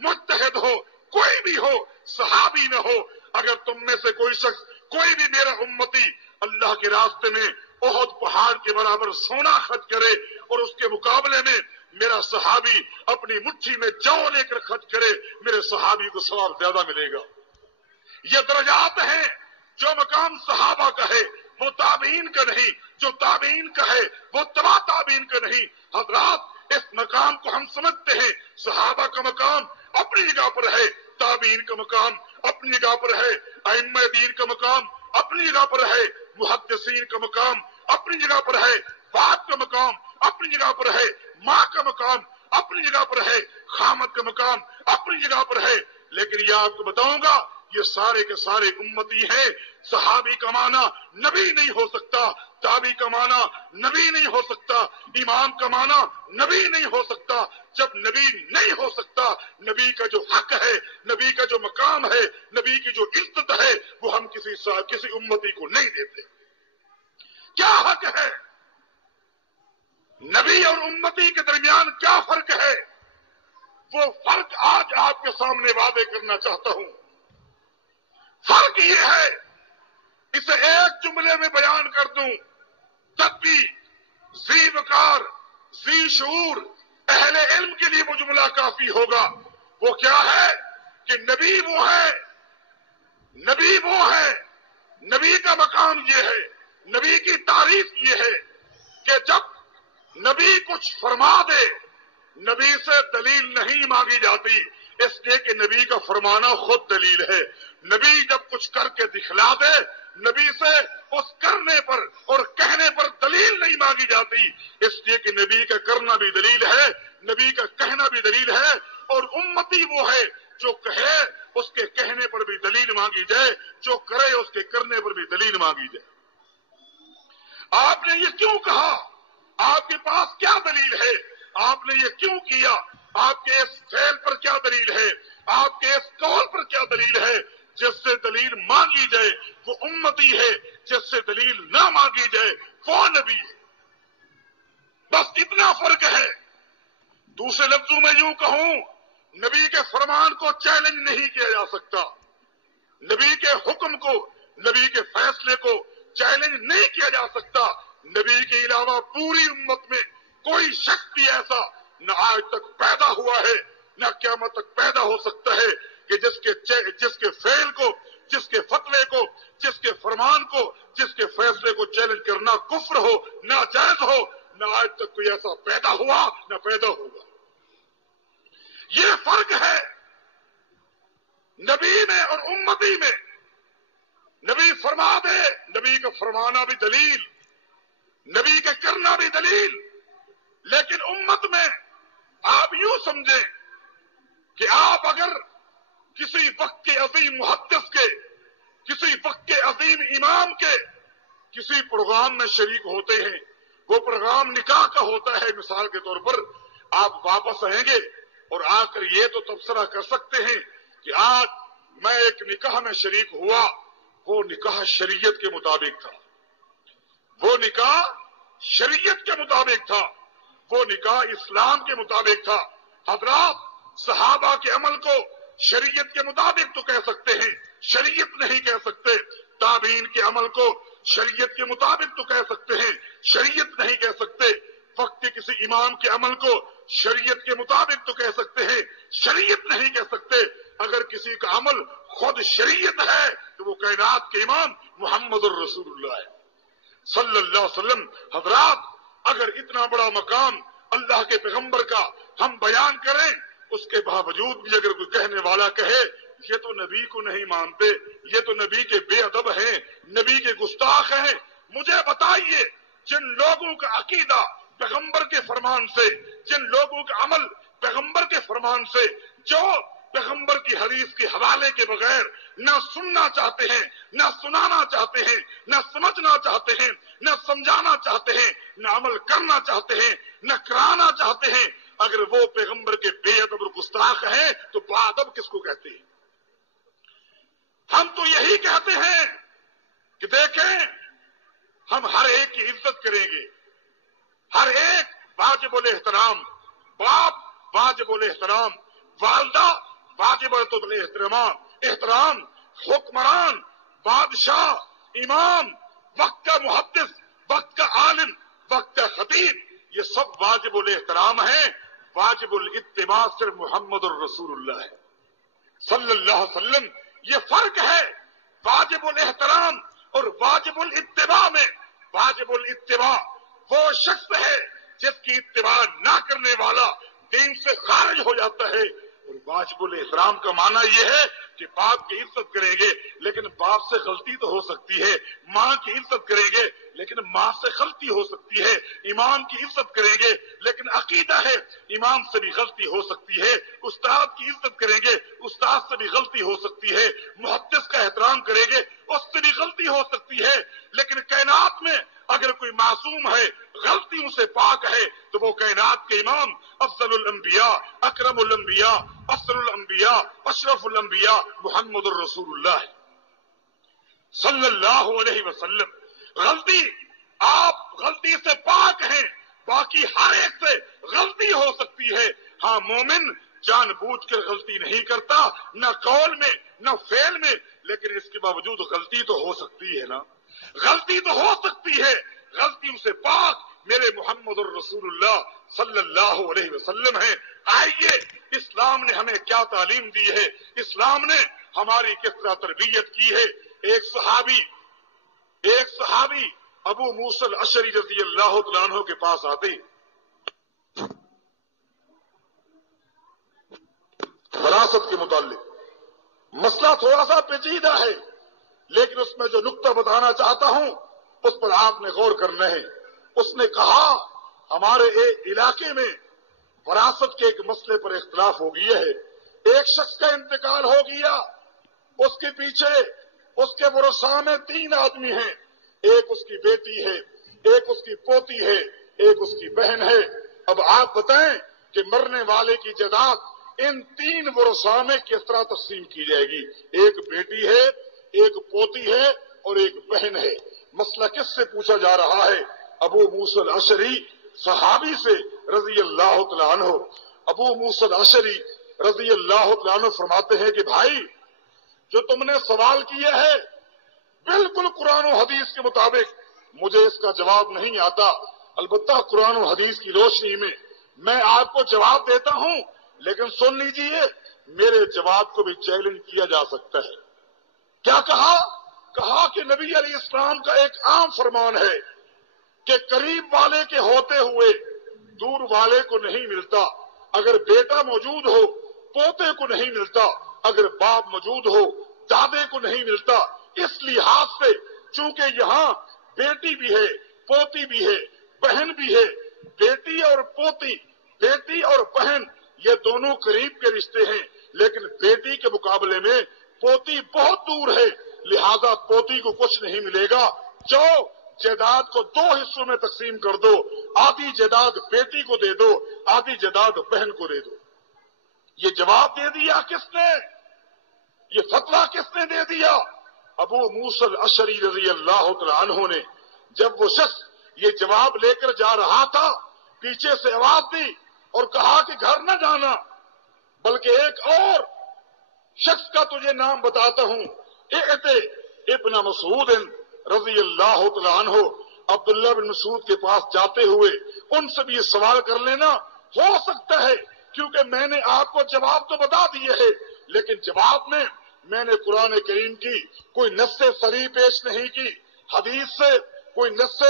مجتہد ہو، کوئی بھی ہو، صحابی نہ ہو، اگر تم میں سے کوئی شخص، کوئی بھی میرا امتی اللہ کے راستے میں احد پہاڑ کے برابر سونا خرچ کرے اور اس کے مقابلے میں میرا صحابی اپنی مٹھی میں جو لے کر خرچ کرے، میرے صحابی کو ثواب زیادہ ملے گا۔ یہ درجات ہیں، جو مقام صحابہ کا ہے وہ تابعین کا نہیں، جو تابعین کا ہے وہ تبع تابعین کا نہیں۔ حضرات اس مقام کو ہم سمجھتے ہیں، صحابہ کا مقام اپنی جگہ پر ہے، تابعین کا مقام اپنی جگہ پر ہے، ائمہ دین کا مقام اپنی جگہ پر ہے، محدثین کا مقام اپنی جگہ پر ہے، باپ کا مقام اپنی جگہ پر ہے، ماں کا مقام اپنی جگہ پر ہے، خامد کا مقام اپنی جگہ پر ہے۔ لیکن یہ آپ کو بتاؤں گا، یہ سارے کے سارے امتی ہیں۔ صحابی کا معنی نبی نہیں ہو سکتا، تابعی کا معنی نبی نہیں ہو سکتا، امام کا معنی نبی نہیں ہو سکتا۔ جب نبی نہیں ہو سکتا، نبی کا جو حق ہے، نبی کا جو مقام ہے، نبی کی جو عزت ہے، وہ ہم کسی امتی کو نہیں دیتے۔ کیا حق ہے؟ نبی اور امتی کے درمیان کیا فرق ہے؟ وہ فرق آج آپ کے سامنے واضح کرنا چاہتا ہوں۔ فرق یہ ہے، اسے ایک جملے میں بیان کر دوں تب بھی ذی وقار، ذی شعور اہل علم کے لیے وہ جملہ کافی ہوگا۔ وہ کیا ہے کہ نبی وہ ہے، نبی وہ ہے، نبی کا مقام یہ ہے، نبی کی تعریف یہ ہے کہ جب نبی کچھ فرما دے، نبی سے دلیل نہیں مانگی جاتی، اس لیے کہ نبی کا فرمانا خود دلیل ہے۔ نبی جب کچھ کر کے دکھلا دے، نبی سے اس کرنے پر اور کہنے پر دلیل نہیں مانگی جاتی، اس لیے کہ نبی کا کرنا بھی دلیل ہے، نبی کا کہنا بھی دلیل ہے، اور امتی وہ ہے جو کہے اس کے کہنے پر بھی دلیل مانگی جائے، جو کرے اس کے کرنے پر بھی دلیل مانگی جائے۔ آپ نے یہ کیوں کہا؟ آپ کے پاس کیا دلیل ہے؟ آپ نے یہ کیوں کیا؟ آپ کے اس فعل پر کیا دلیل ہے؟ آپ کے اس قول پر کیا دلیل ہے؟ جس سے دلیل مانگی جائے وہ امتی ہے، جس سے دلیل نہ مانگی جائے وہ نبی ہے۔ بس اتنا فرق ہے۔ دوسرے لفظوں میں یوں کہوں، نبی کے فرمان کو چیلنج نہیں کیا جا سکتا، نبی کے حکم کو، نبی کے فیصلے کو چیلنج نہیں کیا جا سکتا۔ نبی کے علاوہ پوری امت میں کوئی شخص بھی ایسا نہ آج تک پیدا ہوا ہے، نہ قیامت تک پیدا ہو سکتا ہے کہ جس کے فعل کو، جس کے فتوے کو، جس کے فرمان کو، جس کے فیصلے کو چیلنج کرنا کفر ہو، ناجائز ہو، نہ آج تک کوئی ایسا پیدا ہوا نہ پیدا ہوگا۔ یہ فرق ہے نبی میں اور امتی میں۔ نبی فرما دے، نبی کا فرمانا بھی دلیل، نبی کا کرنا بھی دلیل، لیکن امت میں آپ یوں سمجھیں کہ آپ اگر کسی وقت کے عظیم محدث کے، کسی وقت کے عظیم امام کے کسی پروگرام میں شریک ہوتے ہیں، وہ پروگرام نکاح کا ہوتا ہے مثال کے طور پر، آپ واپس آئیں گے اور آ کر یہ تو تبصرہ کر سکتے ہیں کہ آج میں ایک نکاح میں شریک ہوا، وہ نکاح شریعت کے مطابق تھا، وہ نکاح شریعت کے مطابق تھا، وہ نکاح اسلام کے مطابق تھا۔ حضرات، صحابہ کے عمل کو شریعت کے مطابق تو کہہ سکتے ہیں، شریعت نہیں کہہ سکتے۔ تابعین کے عمل کو شریعت کے مطابق تو کہہ سکتے ہیں، شریعت نہیں کہہ سکتے۔ وقت کے کسی امام کے عمل کو شریعت کے مطابق تو کہہ سکتے ہیں، شریعت نہیں کہہ سکتے۔ اگر کسی کا عمل خود شریعت ہے تو وہ کائنات کے امام محمد الرسول اللہ ہے صلی اللہ علیہ وسلم۔ حضرات، اگر اتنا بڑا مقام اللہ کے پیغمبر کا ہم بیان کریں، اس کے باوجود بھی اگر کوئی کہنے والا کہے یہ تو نبی کو نہیں مانتے، یہ تو نبی کے بے ادب ہیں، نبی کے گستاخ ہیں، مجھے بتائیے جن لوگوں کا عقیدہ پیغمبر کے فرمان سے، جن لوگوں کا عمل پیغمبر کے فرمان سے، جو پیغمبر کی حدیث کے حوالے کے بغیر نہ سننا چاہتے ہیں، نہ سنانا چاہتے ہیں، نہ سمجھنا چاہتے ہیں، نہ سمجھانا چاہتے ہیں، نہ عمل کرنا چاہتے ہیں، نہ کرانا چاہتے ہیں، اگر وہ پیغمبر کے بے ادب اور گستاخ ہیں تو با ادب کس کو کہتے ہیں؟ ہم تو یہی کہتے ہیں کہ دیکھیں، ہم ہر ایک کی عزت کریں گے، ہر ایک واجب الاحترام، باپ واجب الاحترام، والدہ واجب احترام، حکمران، بادشاہ، امام، وقت کا محدث، وقت کا عالم، وقت کا خطیب، یہ سب واجب الاحترام ہیں۔ واجب الاتباع صرف محمد الرسول اللہ ہے صلی اللہ علیہ وسلم۔ یہ فرق ہے واجب الاحترام اور واجب الاتباع میں۔ واجب الاتباع وہ شخص ہے جس کی اتباع نہ کرنے والا دین سے خارج ہو جاتا ہے، اور واجب الاحترام کا معنی یہ ہے کہ باپ کی عزت کریں گے لیکن باپ سے غلطی تو ہو سکتی ہے، ماں کی عزت کریں گے لیکن ماں سے غلطی ہو سکتی ہے، امام کی عزت کریں گے لیکن عقیدہ ہے امام سے بھی غلطی ہو سکتی ہے، استاد کی عزت کریں گے استاد سے بھی غلطی ہو سکتی ہے، محدث کا احترام کریں گے اس سے بھی غلطی ہو سکتی ہے، لیکن کائنات میں اگر کوئی معصوم ہے، غلطیوں سے پاک ہے، تو وہ کائنات کے امام افضل الانبیاء، اکرم الانبیاء، افضل الانبیاء، اشرف الانبیاء محمد الرسول اللہ صلی اللہ علیہ وسلم۔ غلطی، آپ غلطی سے پاک ہیں، باقی ہر ایک سے غلطی ہو سکتی ہے۔ ہاں، مومن جان بوجھ کر غلطی نہیں کرتا، نہ قول میں نہ فعل میں، لیکن اس کے باوجود غلطی تو ہو سکتی ہے نا، غلطی تو ہو سکتی ہے۔ غلطیوں سے پاک میرے محمد الرسول اللہ صلی اللہ علیہ وسلم ہیں۔ آئیے، اسلام نے ہمیں کیا تعلیم دی ہے، اسلام نے ہماری کس طرح تربیت کی ہے۔ ایک صحابی ابو موسیٰ الاشعری رضی اللہ تعالیٰ عنہ کے پاس آتے، وراثت کے متعلق مسئلہ تھوڑا سا پیچیدہ ہے، لیکن اس میں جو نقطہ بتانا چاہتا ہوں اس پر آپ نے غور کرنا ہے۔ اس نے کہا ہمارے علاقے میں وراثت کے ایک مسئلے پر اختلاف ہو گیا ہے، ایک شخص کا انتقال ہو گیا، اس کے پیچھے اس کے ورثاء میں 3 آدمی ہیں، ایک اس کی بیٹی ہے، ایک اس کی پوتی ہے، ایک اس کی بہن ہے۔ اب آپ بتائیں کہ مرنے والے کی جائیداد ان 3 ورثاء میں کس طرح تقسیم کی جائے گی؟ ایک بیٹی ہے، ایک پوتی ہے اور ایک بہن ہے۔ مسئلہ کس سے پوچھا جا رہا ہے؟ ابو موسیٰ الاشعری صحابی سے رضی اللہ تعالیٰ عنہ۔ ابو موسیٰ الاشعری رضی اللہ تعالیٰ عنہ فرماتے ہیں کہ بھائی، جو تم نے سوال کیا ہے بالکل قرآن و حدیث کے مطابق، مجھے اس کا جواب نہیں آتا، البتہ قرآن و حدیث کی روشنی میں آپ کو جواب دیتا ہوں، لیکن سن لیجئے میرے جواب کو بھی چیلنج کیا جا سکتا ہے۔ کیا کہا کہ نبی علیہ السلام کا ایک عام فرمان ہے کہ قریب والے کے ہوتے ہوئے دور والے کو نہیں ملتا، اگر بیٹا موجود ہو پوتے کو نہیں ملتا، اگر باپ موجود ہو دادے کو نہیں ملتا۔ اس لحاظ سے چونکہ یہاں بیٹی بھی ہے، پوتی بھی ہے، بہن بھی ہے، بیٹی اور پوتی، بیٹی اور بہن یہ دونوں قریب کے رشتے ہیں، لیکن بیٹی کے مقابلے میں پوتی بہت دور ہے، لہذا پوتی کو کچھ نہیں ملے گا۔ جاؤ جائیداد کو 2 حصوں میں تقسیم کر دو، آدھی جائیداد بیٹی کو دے دو، آدھی جائیداد بہن کو دے دو۔ یہ جواب دے دیا کس نے؟ یہ فتویٰ کس نے دے دیا؟ ابو موسیٰ الاشعری رضی اللہ تعالی عنہ نے۔ جب وہ شخص یہ جواب لے کر جا رہا تھا، پیچھے سے آواز دی اور کہا کہ گھر نہ جانا، بلکہ ایک اور شخص کا تجھے نام بتاتا ہوں، اعتے ابن مسعود رضی اللہ تعالی عنہ۔ عبداللہ بن مسعود کے پاس جاتے ہوئے ان سے بھی یہ سوال کر لینا، ہو سکتا ہے کیونکہ میں نے آپ کو جواب تو بتا دیے ہے، لیکن جواب میں نے قرآن کریم کی کوئی نص صریح پیش نہیں کی، حدیث سے کوئی نص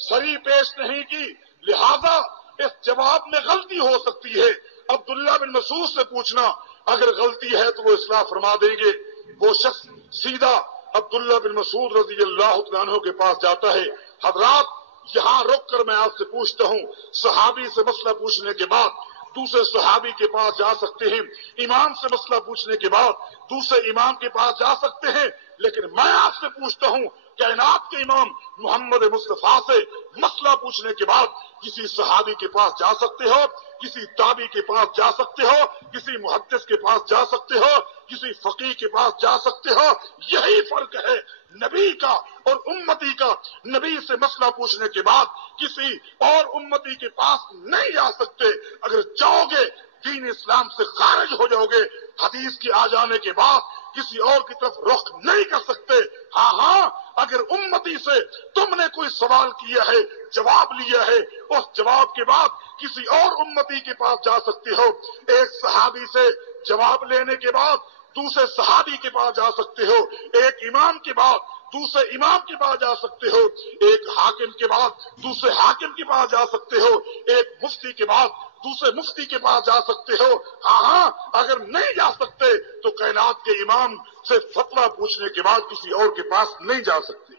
صریح پیش نہیں کی، لہذا اس جواب میں غلطی ہو سکتی ہے۔ عبداللہ بن مسعود سے پوچھنا، اگر غلطی ہے تو وہ اصلاح فرما دیں گے۔ وہ شخص سیدھا عبداللہ بن مسعود رضی اللہ عنہ کے پاس جاتا ہے۔ حضرات یہاں رک کر میں آپ سے پوچھتا ہوں، صحابی سے مسئلہ پوچھنے کے بعد دوسرے صحابی کے پاس جا سکتے ہیں، امام سے مسئلہ پوچھنے کے بعد دوسرے امام کے پاس جا سکتے ہیں، لیکن میں آپ سے پوچھتا ہوں کائنات کے امام محمد مصطفیٰ سے مسئلہ پوچھنے کے بعد کسی صحابی کے پاس جا سکتے ہو، کسی تابعی کے پاس جا سکتے ہو، کسی محدث کے پاس جا سکتے ہو، کسی فقیہ کے پاس جا سکتے ہو؟ یہی فرق ہے نبی کا اور امتی کا۔ نبی سے مسئلہ پوچھنے کے بعد کسی اور امتی کے پاس نہیں جا سکتے، اگر جاؤ گے دین اسلام سے خارج ہو جاؤ گے۔ حدیث کے آ جانے کے بعد کسی اور کی طرف رخ نہیں کر سکتے۔ ہاں اگر امتی سے تم نے کوئی سوال کیا ہے، جواب لیا ہے، اس جواب کے بعد کسی اور امتی کے پاس جا سکتے ہو۔ ایک صحابی سے جواب لینے کے بعد دوسرے صحابی کے پاس جا سکتے ہو، ایک امام کے بعد دوسرے امام کے پاس جا سکتے ہو، ایک حاکم کے بعد دوسرے حاکم کے پاس جا سکتے ہو، ایک مفتی کے بعد دوسرے مفتی کے پاس جا سکتے ہو۔ ہاں اگر نہیں جا سکتے تو کائنات کے امام سے فتویٰ پوچھنے کے بعد کسی اور کے پاس نہیں جا سکتے۔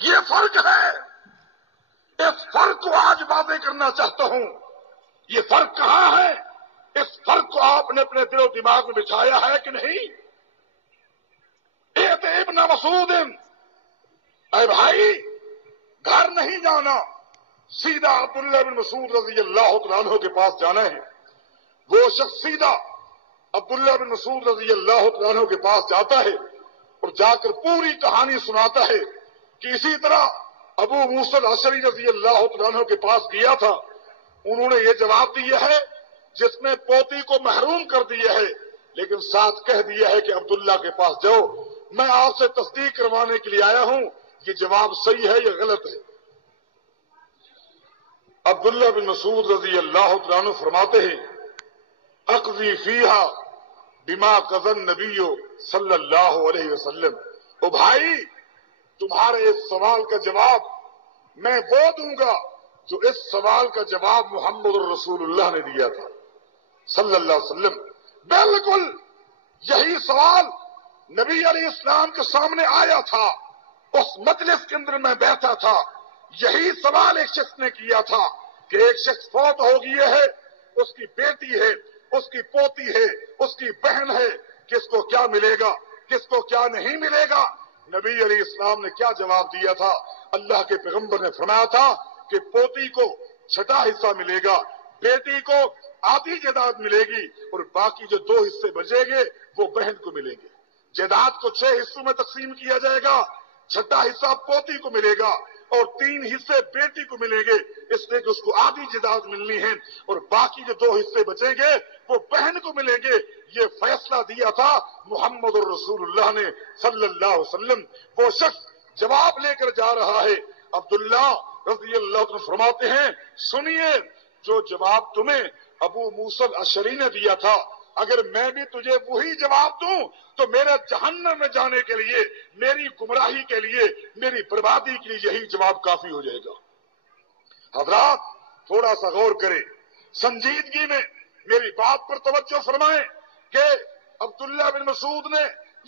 یہ فرق ہے، اس فرق کو آج واضح کرنا چاہتا ہوں۔ یہ فرق کہاں ہے؟ اس فرق کو آپ نے اپنے دل و دماغ میں بچھایا ہے کہ نہیں؟ ابن مسعود، اے بھائی گھر نہیں جانا، سیدھا عبداللہ بن مسعود رضی اللہ تعالیٰ عنہ کے پاس جانا ہے۔ وہ شخص سیدھا عبداللہ بن مسعود رضی اللہ تعالیٰ عنہ کے پاس جاتا ہے اور جا کر پوری کہانی سناتا ہے کہ اسی طرح ابو موسیٰ الاشعری رضی اللہ تعالیٰ عنہ کے پاس گیا تھا، انہوں نے یہ جواب دیا ہے جس میں پوتی کو محروم کر دیا ہے، لیکن ساتھ کہہ دیا ہے کہ عبداللہ کے پاس جاؤ، میں آپ سے تصدیق کروانے کے لیے آیا ہوں یہ جواب صحیح ہے یا غلط ہے۔ عبداللہ بن مسعود رضی اللہ تعالیٰ عنہ فرماتے ہیں، اقضی فیہا بما قضى النبی صلی اللہ علیہ وسلم۔ او بھائی تمہارے اس سوال کا جواب میں وہ دوں گا جو اس سوال کا جواب محمد رسول اللہ نے دیا تھا صلی اللہ علیہ وسلم۔ بالکل یہی سوال نبی علیہ السلام کے سامنے آیا تھا، اس مجلس کے اندر میں بیٹھا تھا، یہی سوال ایک شخص نے کیا تھا کہ ایک شخص فوت ہو گیا ہے، اس کی بیٹی ہے، اس کی پوتی ہے، اس کی بہن ہے، کس کو کیا ملے گا، کس کو کیا نہیں ملے گا؟ نبی علیہ السلام نے کیا جواب دیا تھا؟ اللہ کے پیغمبر نے فرمایا تھا کہ پوتی کو 6واں حصہ ملے گا، بیٹی کو آدھی جائیداد ملے گی، اور باقی جو 2 حصے بچیں گے وہ بہن کو ملیں گے۔ جائیداد کو 6 حصوں میں تقسیم کیا جائے گا، 6واں حصہ پوتی کو ملے گا اور 3 حصے بیٹی کو ملیں گے، اس لیے کہ اس کو آدھی جائیداد ملنی ہے، اور باقی جو 2 حصے بچیں گے وہ بہن کو ملیں گے۔ یہ فیصلہ دیا تھا محمد رسول اللہ نے صلی اللہ علیہ وسلم۔ وہ شخص جواب لے کر جا رہا ہے، عبداللہ رضی اللہ عنہ فرماتے ہیں، سنیے جو جواب تمہیں ابو موسیٰ الاشعری نے دیا تھا اگر میں بھی تجھے وہی جواب دوں تو میرے جہنم میں جانے کے لیے، میری گمراہی کے لیے، میری بربادی کے لیے یہی جواب کافی ہو جائے گا۔ حضرات تھوڑا سا غور کریں، سنجیدگی میں میری بات پر توجہ فرمائیں کہ عبداللہ بن مسعود نے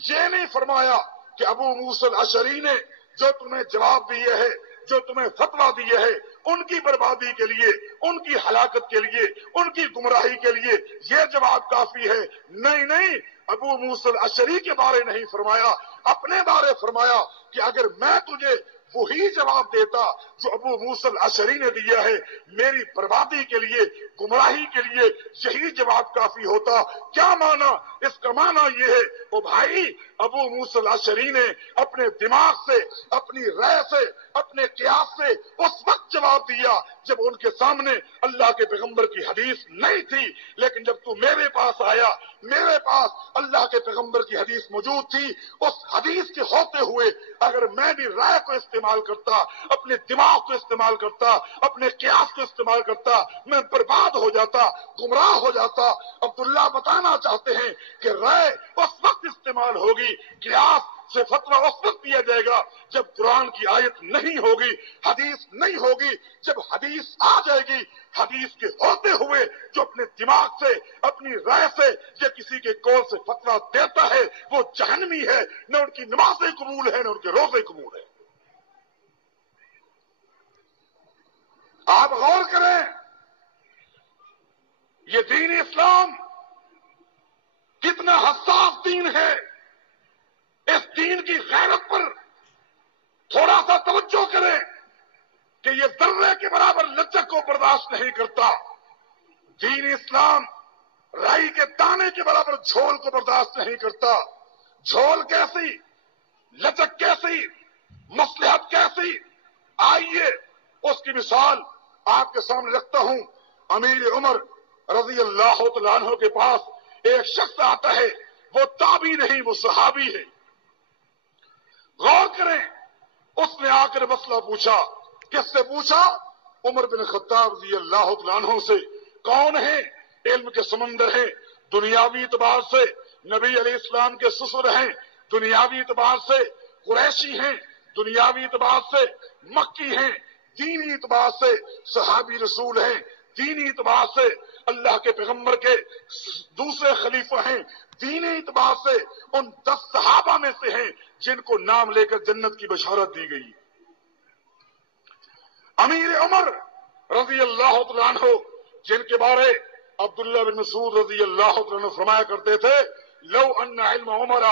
یہ نہیں فرمایا کہ ابو موسیٰ الاشعری نے جو تمہیں جواب دیے ہے، جو تمہیں فتویٰ دیے ہے، ان کی بربادی کے لیے، ان کی ہلاکت کے لیے، ان کی گمراہی کے لیے یہ جواب کافی ہے۔ نہیں نہیں، ابو موسیٰ الاشعری کے بارے نہیں فرمایا، اپنے بارے فرمایا کہ اگر میں تجھے وہی جواب دیتا جو ابو موسیٰ الاشعری نے دیا ہے، میری بربادی کے لیے، گمراہی کے لیے یہی جواب کافی ہوتا۔ کیا معنی؟ اس کا معنی یہ ہے او بھائی، ابو موسیٰ الاشعری نے اپنے دماغ سے، اپنی رائے سے، اپنے قیاس سے اس وقت جواب دیا جب ان کے سامنے اللہ کے پیغمبر کی حدیث نہیں تھی، لیکن جب تو میرے پاس آیا، میرے پاس اللہ کے پیغمبر کی حدیث موجود تھی، اس حدیث کے ہوتے ہوئے اگر میں بھی رائے کو استعمال کرتا، اپنے دماغ کو استعمال کرتا، اپنے قیاس کو استعمال کرتا، میں برباد ہو جاتا، گمراہ ہو جاتا۔ عبداللہ بتانا چاہتے ہیں کہ رائے اس وقت استعمال ہوگی، قیاس سے فتویٰ اس وقت دیا جائے گا جب قرآن کی آیت نہیں ہوگی، حدیث نہیں ہوگی۔ جب حدیث آ جائے گی، حدیث کے ہوتے ہوئے جو اپنے دماغ سے، اپنی رائے سے یا کسی کے قول سے فتویٰ دیتا ہے وہ جہنمی ہے، نہ ان کی نمازیں قبول ہے، نہ ان کے روزے قبول ہے۔ آپ غور کریں، یہ دین اسلام کتنا حساس دین ہے۔ اس دین کی غیرت پر تھوڑا سا توجہ کریں کہ یہ ذرے کے برابر لچک کو برداشت نہیں کرتا۔ دین اسلام رائی کے دانے کے برابر جھول کو برداشت نہیں کرتا۔ جھول کیسی، لچک کیسی، مصلحت کیسی، آئیے اس کی مثال آپ کے سامنے رکھتا ہوں۔ امیر عمر رضی اللہ تعالیٰ عنہ کے پاس ایک شخص آتا ہے، وہ تابعی نہیں، وہ صحابی ہے۔ غور کریں، اس نے آ کر مسئلہ پوچھا۔ کس سے پوچھا؟ عمر بن خطاب رضی اللہ تعالیٰ عنہ سے۔ کون ہیں؟ علم کے سمندر ہیں، دنیاوی اعتبار سے نبی علیہ السلام کے سسر ہیں، دنیاوی اعتبار سے قریشی ہیں، دنیاوی اعتبار سے مکی ہیں، دینی اعتبار سے صحابی رسول ہیں، دینی اعتبار سے اللہ کے پیغمبر کے دوسرے خلیفہ ہیں، دینی اعتبار سے ان 10 صحابہ میں سے ہیں جن کو نام لے کر جنت کی بشارت دی گئی۔ امیر عمر رضی اللہ تعالیٰ عنہ، جن کے بارے عبداللہ بن مسعود رضی اللہ تعالیٰ عنہ فرمایا کرتے تھے، لو ان علم عمر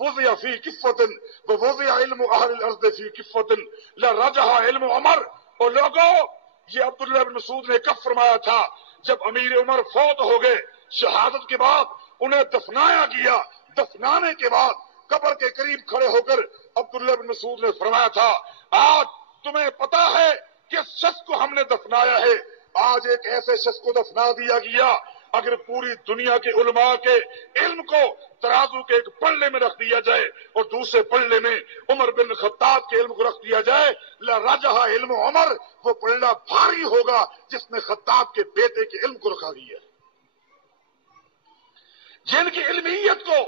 وضع فی کفۃ ووضع علم اہل الارض فی کفۃ لرجح علم عمر۔ اور لوگوں، یہ عبداللہ بن مسعود نے کب فرمایا تھا؟ جب امیر عمر فوت ہو گئے، شہادت کے بعد انہیں دفنایا گیا، دفنانے کے بعد قبر کے قریب کھڑے ہو کر عبداللہ بن مسعود نے فرمایا تھا، آج تمہیں پتا ہے کس شخص کو ہم نے دفنایا ہے؟ آج ایک ایسے شخص کو دفنا دیا گیا، اگر پوری دنیا کے علماء کے علم کو ترازو کے ایک پلڑے میں رکھ دیا جائے اور دوسرے پلڑے میں عمر بن خطاب کے علم کو رکھ دیا جائے، لرجح علم عمر، وہ پلڑا بھاری ہوگا جس نے خطاب کے بیٹے کے علم کو رکھا دیا ہے۔ جن کی علمیت کو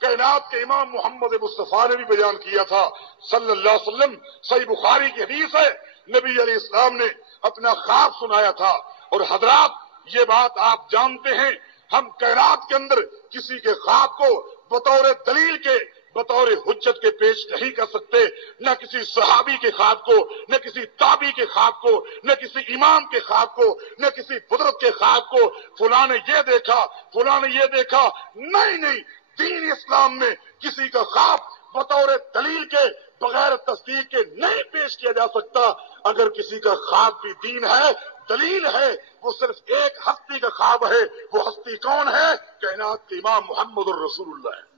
کائنات کے امام محمد مصطفیٰ نے بھی بیان کیا تھا صلی اللہ علیہ وسلم۔ صحیح بخاری کی حدیث ہے، نبی علیہ السلام نے اپنا خواب سنایا تھا۔ اور حضرات یہ بات آپ جانتے ہیں، ہم کائنات کے اندر کسی کے خواب کو بطور دلیل کے، بطور حجت کے پیش نہیں کر سکتے، نہ کسی صحابی کے خواب کو، نہ کسی تابعی کے خواب کو، نہ کسی امام کے خواب کو، نہ کسی بزرگ کے خواب کو، فلاں نے یہ دیکھا، فلاں نے یہ دیکھا۔ نہیں نہیں، دین اسلام میں کسی کا خواب بطور دلیل کے، بغیر تصدیق کے نہیں پیش کیا جا سکتا۔ اگر کسی کا خواب بھی دین ہے، دلیل ہے، وہ صرف ایک ہستی کا خواب ہے۔ وہ ہستی کون ہے؟ کائنات کے امام محمد الرسول اللہ ہے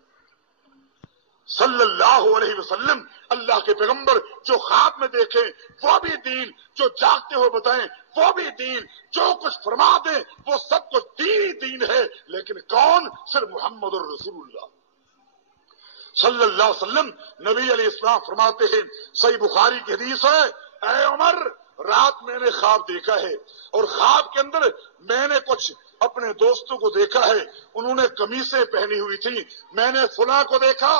صلی اللہ علیہ وسلم۔ اللہ کے پیغمبر جو خواب میں دیکھیں وہ بھی دین، جو جاگتے ہوئے بتائیں وہ بھی دین، جو کچھ فرما دیں وہ سب کچھ دین ہی دین ہے۔ لیکن کون؟ صرف محمد الرسول اللہ صلی اللہ علیہ وسلم۔ نبی علیہ السلام فرماتے ہیں، صحیح بخاری کی حدیث ہے، اے عمر، رات میں نے خواب دیکھا ہے اور خواب کے اندر میں نے کچھ اپنے دوستوں کو دیکھا ہے انہوں نے قمیصیں پہنی ہوئی تھی، میں نے فلاں کو دیکھا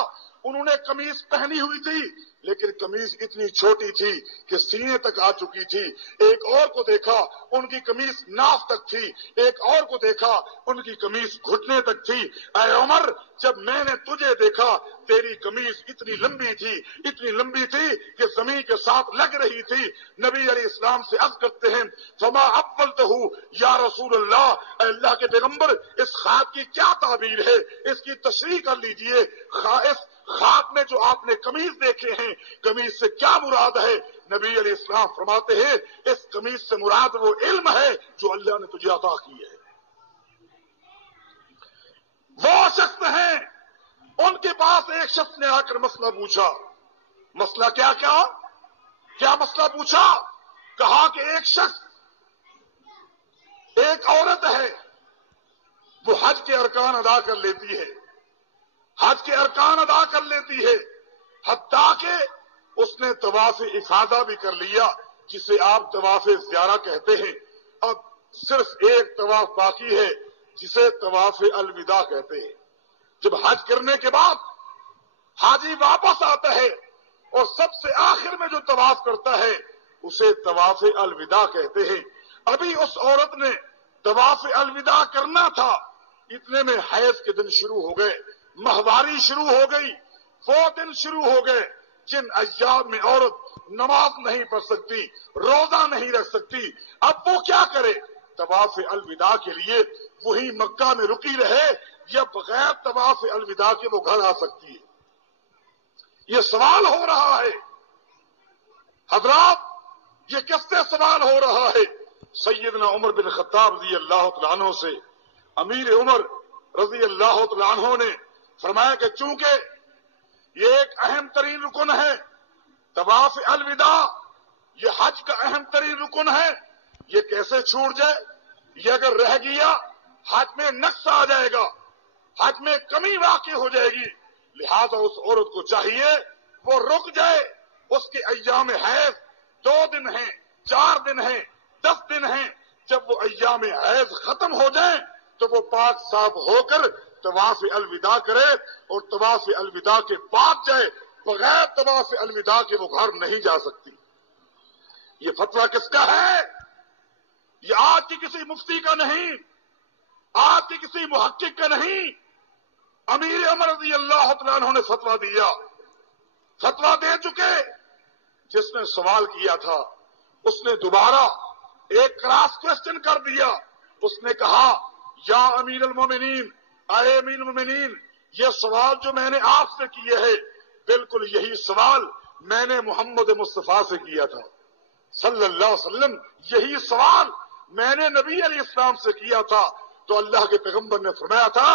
انہوں نے قمیص پہنی ہوئی تھی لیکن قمیص اتنی چھوٹی تھی کہ سینے تک آ چکی تھی، ایک اور کو دیکھا ان کی قمیص ناف تک تھی، ایک اور کو دیکھا ان کی قمیص گھٹنے تک تھی۔ اے عمر جب میں نے تجھے دیکھا تیری قمیص اتنی لمبی تھی کہ زمین کے ساتھ لگ رہی تھی۔ نبی علیہ السلام سے عرض کرتے ہیں فما اولتہ یا رسول اللہ، اے اللہ کے پیغمبر اس خواب کی کیا تعبیر ہے، اس کی تشریح کر لیجئے، اس خواب میں جو آپ نے قمیص دیکھے ہیں قمیص سے کیا مراد ہے؟ نبی علیہ السلام فرماتے ہیں اس قمیص سے مراد وہ علم ہے جو اللہ نے تجھے عطا کی ہے۔ وہ شخص ہیں ان کے پاس ایک شخص نے آ کر مسئلہ پوچھا، مسئلہ کیا مسئلہ پوچھا؟ کہا کہ ایک شخص، ایک عورت ہے وہ حج کے ارکان ادا کر لیتی ہے، حتیٰ کہ اس نے طواف افاضہ بھی کر لیا جسے آپ طواف زیارہ کہتے ہیں، اب صرف ایک طواف باقی ہے جسے طواف الوداع کہتے ہیں۔ جب حج کرنے کے بعد حاجی واپس آتا ہے اور سب سے آخر میں جو طواف کرتا ہے اسے طواف الوداع کہتے ہیں۔ ابھی اس عورت نے طواف الوداع کرنا تھا، اتنے میں حیض کے دن شروع ہو گئے، ماہواری شروع ہو گئی، وہ دن شروع ہو گئے جن ایام میں عورت نماز نہیں پڑھ سکتی، روزہ نہیں رکھ سکتی۔ اب وہ کیا کرے؟ طواف الوداع کے لیے وہی مکہ میں رکی رہے یا بغیر طواف الوداع کے وہ گھر آ سکتی ہے؟ یہ سوال ہو رہا ہے حضرات، یہ کس سے سوال ہو رہا ہے؟ سیدنا عمر بن خطاب رضی اللہ تعالیٰ عنہ سے امیر عمر رضی اللہ تعالیٰ عنہ نے فرمایا کہ چونکہ یہ ایک اہم ترین رکن ہے، طواف الوداع یہ حج کا اہم ترین رکن ہے، یہ کیسے چھوٹ جائے؟ یہ اگر رہ گیا حج میں نقص آ جائے گا، حج میں کمی واقع ہو جائے گی، لہذا اس عورت کو چاہیے وہ رک جائے۔ اس کے ایام حیض 2 دن ہیں، 4 دن ہیں، 10 دن ہیں، جب وہ ایام حیض ختم ہو جائیں تو وہ پاک صاف ہو کر طواف الوداع کرے اور طواف الوداع کے بعد جائے، بغیر طواف الوداع کے وہ گھر نہیں جا سکتی۔ یہ فتویٰ کس کا ہے؟ یہ آج کی کسی مفتی کا نہیں، آج کی کسی محقق کا نہیں، امیر عمر رضی اللہ تعالیٰ عنہ نے فتویٰ دیا، فتویٰ دے چکے۔ جس نے سوال کیا تھا اس نے دوبارہ ایک کراس کوسچن کر دیا، اس نے کہا یا امیر المومنین، اے امیر المومنین، یہ سوال جو میں نے آپ سے کیے ہے بالکل یہی سوال میں نے محمد مصطفیٰ سے کیا تھا صلی اللہ علیہ وسلم، یہی سوال میں نے نبی علیہ السلام سے کیا تھا۔ تو اللہ کے پیغمبر نے فرمایا تھا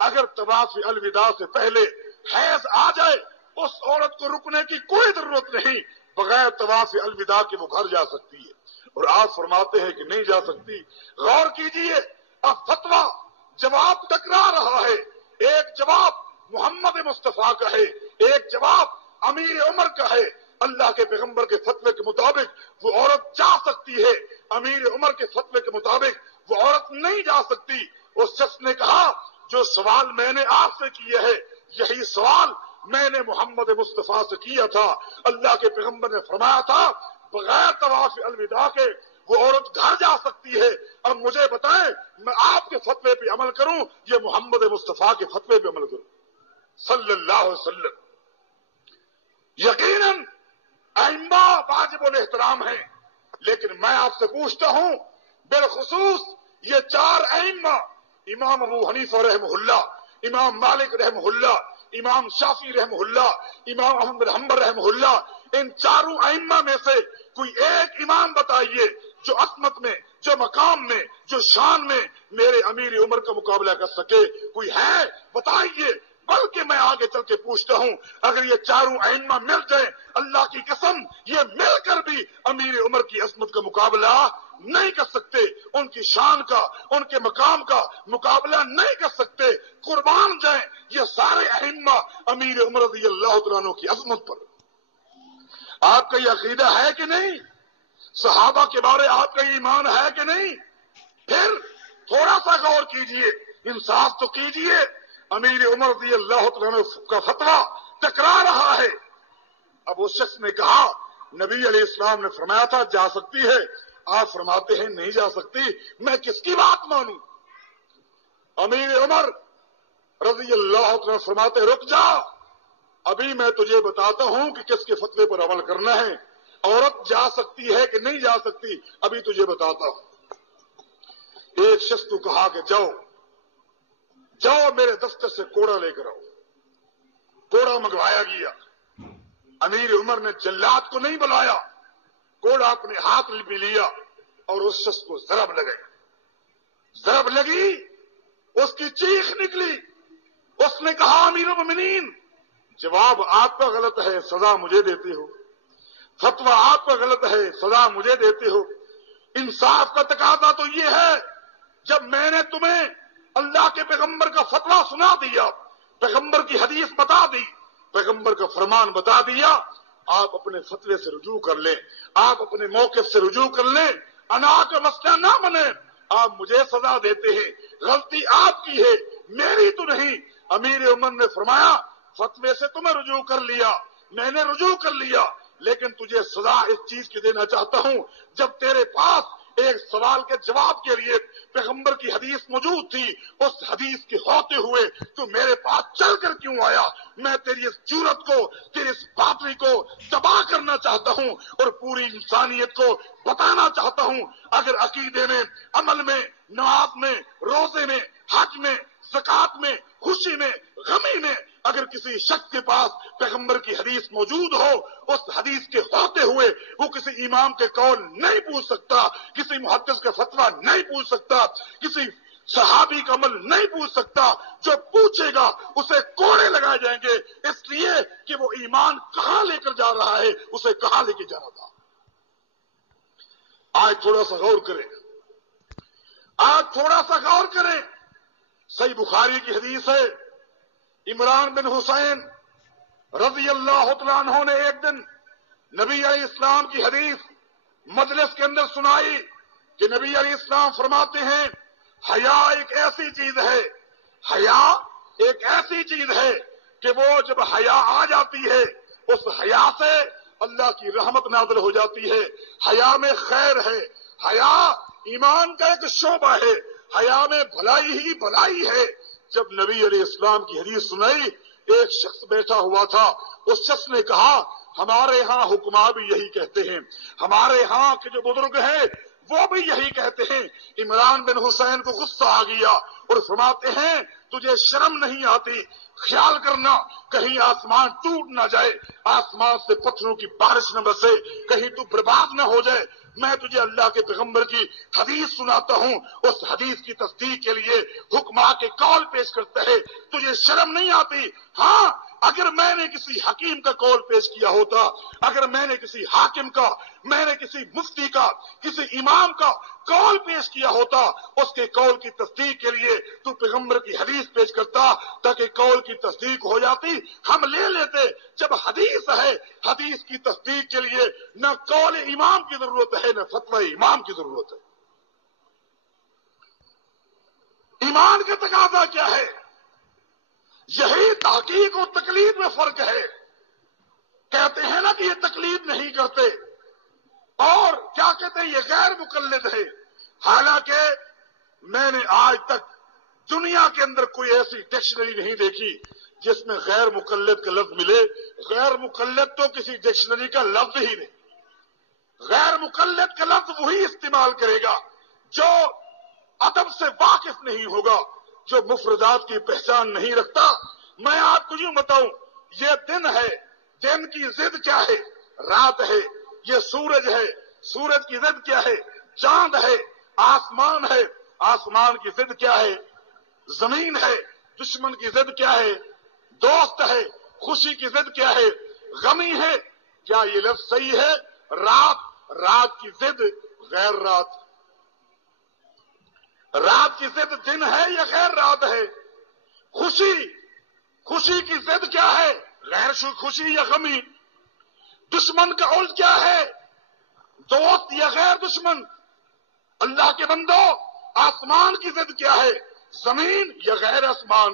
اگر طواف الوداع سے پہلے حیض آ جائے اس عورت کو رکنے کی کوئی ضرورت نہیں، بغیر طواف الوداع کے وہ گھر جا سکتی ہے، اور آپ فرماتے ہیں کہ نہیں جا سکتی۔ غور کیجئے، اب فتویٰ جواب ٹکرا رہا ہے، ایک جواب محمد مصطفیٰ کا ہے، ایک جواب امیر عمر کا ہے۔ اللہ کے پیغمبر کے فتوے کے مطابق وہ عورت جا سکتی ہے، امیر عمر کے فتوے کے مطابق وہ عورت نہیں جا سکتی۔ اس شخص نے کہا جو سوال میں نے آپ سے کیا ہے یہی سوال میں نے محمد مصطفیٰ سے کیا تھا، اللہ کے پیغمبر نے فرمایا تھا بغیر طواف الوداع کے وہ عورت گھر جا سکتی ہے۔ اب مجھے بتائیں میں آپ کے فتوے پہ عمل کروں یا محمد مصطفیٰ کے فتوے پہ عمل کروں صلی اللہ علیہ وسلم؟ یقیناً ائمہ واجب الاحترام ہیں، لیکن میں آپ سے پوچھتا ہوں بالخصوص یہ 4 ائمہ، امام ابو حنیفہ رحمہ اللہ، امام مالک رحمہ اللہ، امام شافعی رحمہ اللہ، امام احمد بن حنبل رحمہ اللہ، ان 4 ائمہ میں سے کوئی ایک امام بتائیے جو عظمت میں، جو مقام میں، جو شان میں میرے امیر عمر کا مقابلہ کر سکے؟ کوئی ہے؟ بتائیے۔ بلکہ میں آگے چل کے پوچھتا ہوں اگر یہ 4 ائمہ مل جائیں اللہ کی قسم یہ مل کر بھی امیر عمر کی عظمت کا مقابلہ نہیں کر سکتے، ان کی شان کا، ان کے مقام کا مقابلہ نہیں کر سکتے۔ قربان جائیں یہ سارے ائمہ امیر عمر رضی اللہ تعالیٰ عنہ کی عظمت پر۔ آپ کا یہ عقیدہ ہے کہ نہیں؟ صحابہ کے بارے آپ کا یہ ایمان ہے کہ نہیں؟ پھر تھوڑا سا غور کیجئے، انصاف تو کیجئے. امیر عمر رضی اللہ عنہ کا فتویٰ ٹکرا رہا ہے. اب اس شخص نے کہا نبی علیہ السلام نے فرمایا تھا جا سکتی ہے، آپ فرماتے ہیں نہیں جا سکتی، میں کس کی بات مانوں؟ امیر عمر رضی اللہ عنہ فرماتے رک جا، ابھی میں تجھے بتاتا ہوں کہ کس کے فتوے پر عمل کرنا ہے. عورت جا سکتی ہے کہ نہیں جا سکتی ابھی تجھے بتاتا ہوں. ایک شخص کو کہا کہ جاؤ میرے دفتر سے کوڑا لے کر آؤ. کوڑا منگوایا گیا. امیر عمر نے جلاد کو نہیں بلایا، کوڑا اپنے ہاتھ میں لیا اور اس شخص کو ضرب لگی، اس کی چیخ نکلی. اس نے کہا امیر المومنین جواب آپ کا غلط ہے، سزا مجھے دیتے ہو. فتویٰ آپ کا غلط ہے، سزا مجھے دیتے ہو. انصاف کا تقاضا تو یہ ہے جب میں نے تمہیں اللہ کے پیغمبر کا فتویٰ سنا دیا، پیغمبر کی حدیث بتا دی، پیغمبر کا فرمان بتا دیا، آپ اپنے فتوے سے رجوع کر لیں، آپ اپنے موقف سے رجوع کر لیں. انا کا مسئلہ نہ بنے. آپ مجھے سزا دیتے ہیں، غلطی آپ کی ہے میری تو نہیں. امیر عمر نے فرمایا فتوے سے تمہیں رجوع کر لیا، میں نے رجوع کر لیا، لیکن تجھے سزا اس چیز کی دینا چاہتا ہوں جب تیرے پاس ایک سوال کے جواب کے لیے پیغمبر کی حدیث موجود تھی، اس حدیث کے ہوتے ہوئے تو میرے پاس چل کر کیوں آیا؟ میں تیری اس جرأت کو، تیری اس بہادری کو تباہ کرنا چاہتا ہوں اور پوری انسانیت کو بتانا چاہتا ہوں اگر عقیدے میں، عمل میں، نماز میں، روزے میں، حج میں، زکات میں، خوشی میں، غمی میں اگر کسی شخص کے پاس پیغمبر کی حدیث موجود ہو، اس حدیث کے ہوتے ہوئے وہ کسی امام کے قول نہیں پوچھ سکتا، کسی محدث کا فتویٰ نہیں پوچھ سکتا، کسی صحابی کا عمل نہیں پوچھ سکتا، جو پوچھے گا اسے کوڑے لگائے جائیں گے، اس لیے کہ وہ ایمان کہاں لے کر جا رہا ہے، اسے کہاں لے کے جانا تھا. آج تھوڑا سا غور کریں. صحیح بخاری کی حدیث ہے، عمران بن حسین رضی اللہ تعالیٰ عنہ نے ایک دن نبی علیہ السلام کی حدیث مجلس کے اندر سنائی کہ نبی علیہ السلام فرماتے ہیں حیا ایک ایسی چیز ہے کہ وہ جب حیا آ جاتی ہے اس حیا سے اللہ کی رحمت نازل ہو جاتی ہے. حیا میں خیر ہے، حیا ایمان کا ایک شعبہ ہے، حیا میں بھلائی ہی بھلائی ہے. جب نبی علیہ السلام کی حدیث سنائی، ایک شخص بیٹھا ہوا تھا، اس شخص نے کہا ہمارے ہاں حکما بھی یہی کہتے ہیں، ہمارے ہاں کے جو بزرگ ہیں وہ بھی یہی کہتے ہیں. عمران بن حسین کو غصہ آ گیا اور فرماتے ہیں تجھے شرم نہیں آتی؟ خیال کرنا کہیں آسمان ٹوٹ نہ جائے، آسمان سے پتھروں کی بارش نہ برسے، کہیں تو برباد نہ ہو جائے. میں تجھے اللہ کے پیغمبر کی حدیث سناتا ہوں، اس حدیث کی تصدیق کے لیے حکما کے قول پیش کرتا ہے، تجھے شرم نہیں آتی؟ ہاں اگر میں نے کسی حکیم کا قول پیش کیا ہوتا، اگر میں نے کسی حاکم کا، میں نے کسی مفتی کا، کسی امام کا قول پیش کیا ہوتا، اس کے قول کی تصدیق کے لیے تو پیغمبر کی حدیث پیش کرتا تاکہ قول کی تصدیق ہو جاتی، ہم لے لیتے. جب حدیث ہے، حدیث کی تصدیق کے لیے نہ قول امام کی ضرورت ہے نہ فتوی امام کی ضرورت ہے. ایمان کا تقاضا کیا ہے؟ یہی تحقیق اور تقلید میں فرق ہے. کہتے ہیں نا کہ یہ تقلید نہیں کرتے، اور کیا کہتے ہیں یہ غیر مقلد ہے. حالانکہ میں نے آج تک دنیا کے اندر کوئی ایسی ڈکشنری نہیں دیکھی جس میں غیر مقلد کا لفظ ملے. غیر مقلد تو کسی ڈکشنری کا لفظ ہی نہیں. غیر مقلد کا لفظ وہی استعمال کرے گا جو ادب سے واقف نہیں ہوگا، جو مفردات کی پہچان نہیں رکھتا. میں آپ کو یوں بتاؤں، یہ دن ہے، دن کی ضد کیا ہے؟ رات ہے. یہ سورج ہے، سورج کی ضد کیا ہے؟ چاند ہے. آسمان ہے، آسمان کی ضد کیا ہے؟ زمین ہے. دشمن کی ضد کیا ہے؟ دوست ہے. خوشی کی ضد کیا ہے؟ غمی ہے. کیا یہ لفظ صحیح ہے؟ رات کی ضد غیر رات. رات کی ضد دن ہے یا غیر رات ہے؟ خوشی کی ضد کیا ہے؟ غیر خوشی یا غمی. دشمن کا الٹ کیا ہے؟ دوست یا غیر دشمن. اللہ کے بندو، آسمان کی ضد کیا ہے؟ زمین یا غیر آسمان؟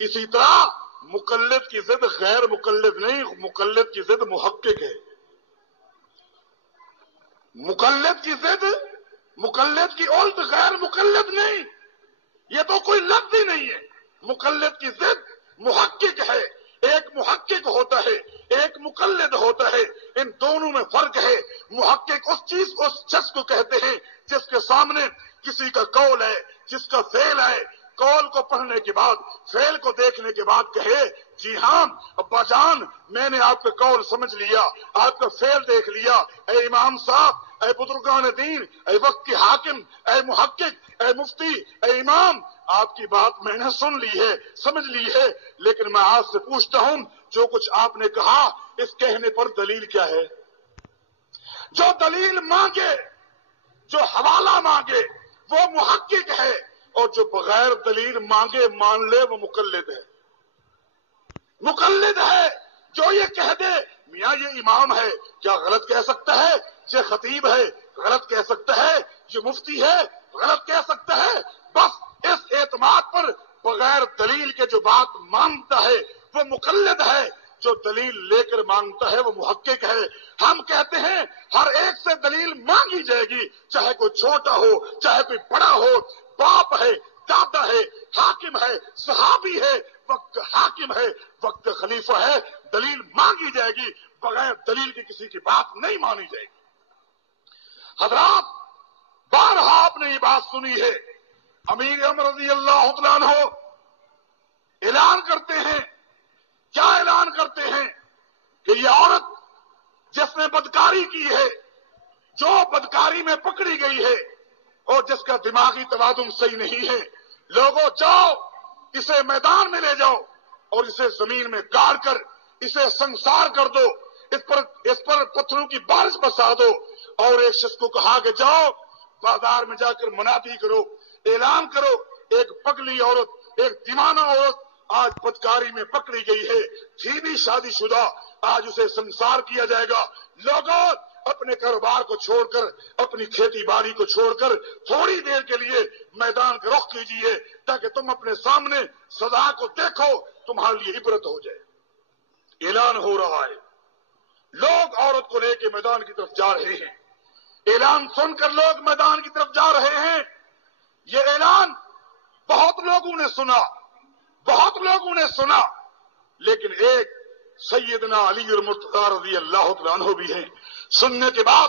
اسی طرح مقلد کی ضد غیر مقلد نہیں، مقلد کی ضد محقق ہے۔ مقلد کی ضد مقلد کی الٹ غیر مقلد نہیں، یہ تو کوئی لفظ ہی نہیں ہے۔ مقلد کی ضد محقق ہے، ایک محقق ہوتا ہے، ایک مقلد ہوتا ہے، ان دونوں میں فرق ہے۔ محقق اس شخص کو کہتے ہیں جس کے سامنے کسی کا قول ہے، جس کا فعل ہے، قول کو پڑھنے کے بعد، فعل کو دیکھنے کے بعد کہے جی ہاں ابا جان میں نے آپ کا قول سمجھ لیا، آپ کا فعل دیکھ لیا، اے امام صاحب، اے بزرگان دین، اے وقت کے حاکم، اے محقق، اے مفتی، اے امام، آپ کی بات میں نے سن لی ہے، سمجھ لی ہے، لیکن میں آپ سے پوچھتا ہوں جو کچھ آپ نے کہا اس کہنے پر دلیل کیا ہے؟ جو دلیل مانگے، جو حوالہ مانگے وہ محقق ہے، اور جو بغیر دلیل مانگے مان لے وہ مقلد ہے۔ مقلد ہے جو یہ کہہ دے میاں یہ امام ہے، کیا غلط کہہ سکتا ہے؟ یہ خطیب ہے، غلط کہہ سکتا ہے؟ یہ مفتی ہے، غلط کہہ سکتا ہے؟ بس اس اعتماد پر بغیر دلیل کے جو بات مانتا ہے وہ مقلد ہے، جو دلیل لے کر مانگتا ہے وہ محقق ہے۔ ہم کہتے ہیں ہر ایک سے دلیل مانگی جائے گی، چاہے کوئی چھوٹا ہو چاہے کوئی بڑا ہو، باپ ہے، دادا ہے، حاکم ہے، صحابی ہے، وقت حاکم ہے، وقت خلیفہ ہے، دلیل مانگی جائے گی، بغیر دلیل کی کسی کی بات نہیں مانی جائے گی۔ حضرات بارہا آپ نے یہ بات سنی ہے، امیر عمر رضی اللہ تعالیٰ عنہ اعلان کرتے ہیں، کیا اعلان کرتے ہیں؟ کہ یہ عورت جس نے بدکاری کی ہے، جو بدکاری میں پکڑی گئی ہے اور جس کا دماغی توازن صحیح نہیں ہے، لوگوں جاؤ اسے میدان میں لے جاؤ اور اسے زمین میں گاڑ کر اسے سنسار کر دو، اس پر پتھروں کی بارش برسا دو، اور ایک شخص کو کہا کہ جاؤ بازار میں جا کر منادی کرو، اعلان کرو ایک پگلی عورت، ایک دیوانہ عورت آج بدکاری میں پکڑی گئی ہے، تھی بھی شادی شدہ، آج اسے سنسار کیا جائے گا۔ لوگوں اپنے کاروبار کو چھوڑ کر، اپنی کھیتی باڑی کو چھوڑ کر تھوڑی دیر کے لیے میدان کا رخ کیجیے تاکہ تم اپنے سامنے سزا کو دیکھو، تمہارے لیے عبرت ہو جائے۔ اعلان ہو رہا ہے، لوگ عورت کو لے کے میدان کی طرف جا رہے ہیں، اعلان سن کر لوگ میدان کی طرف جا رہے ہیں۔ یہ اعلان بہت لوگوں نے سنا، بہت لوگوں نے سنا، لیکن ایک سیدنا علی المرتضی رضی اللہ تعالیٰ عنہ بھی ہیں، سننے کے بعد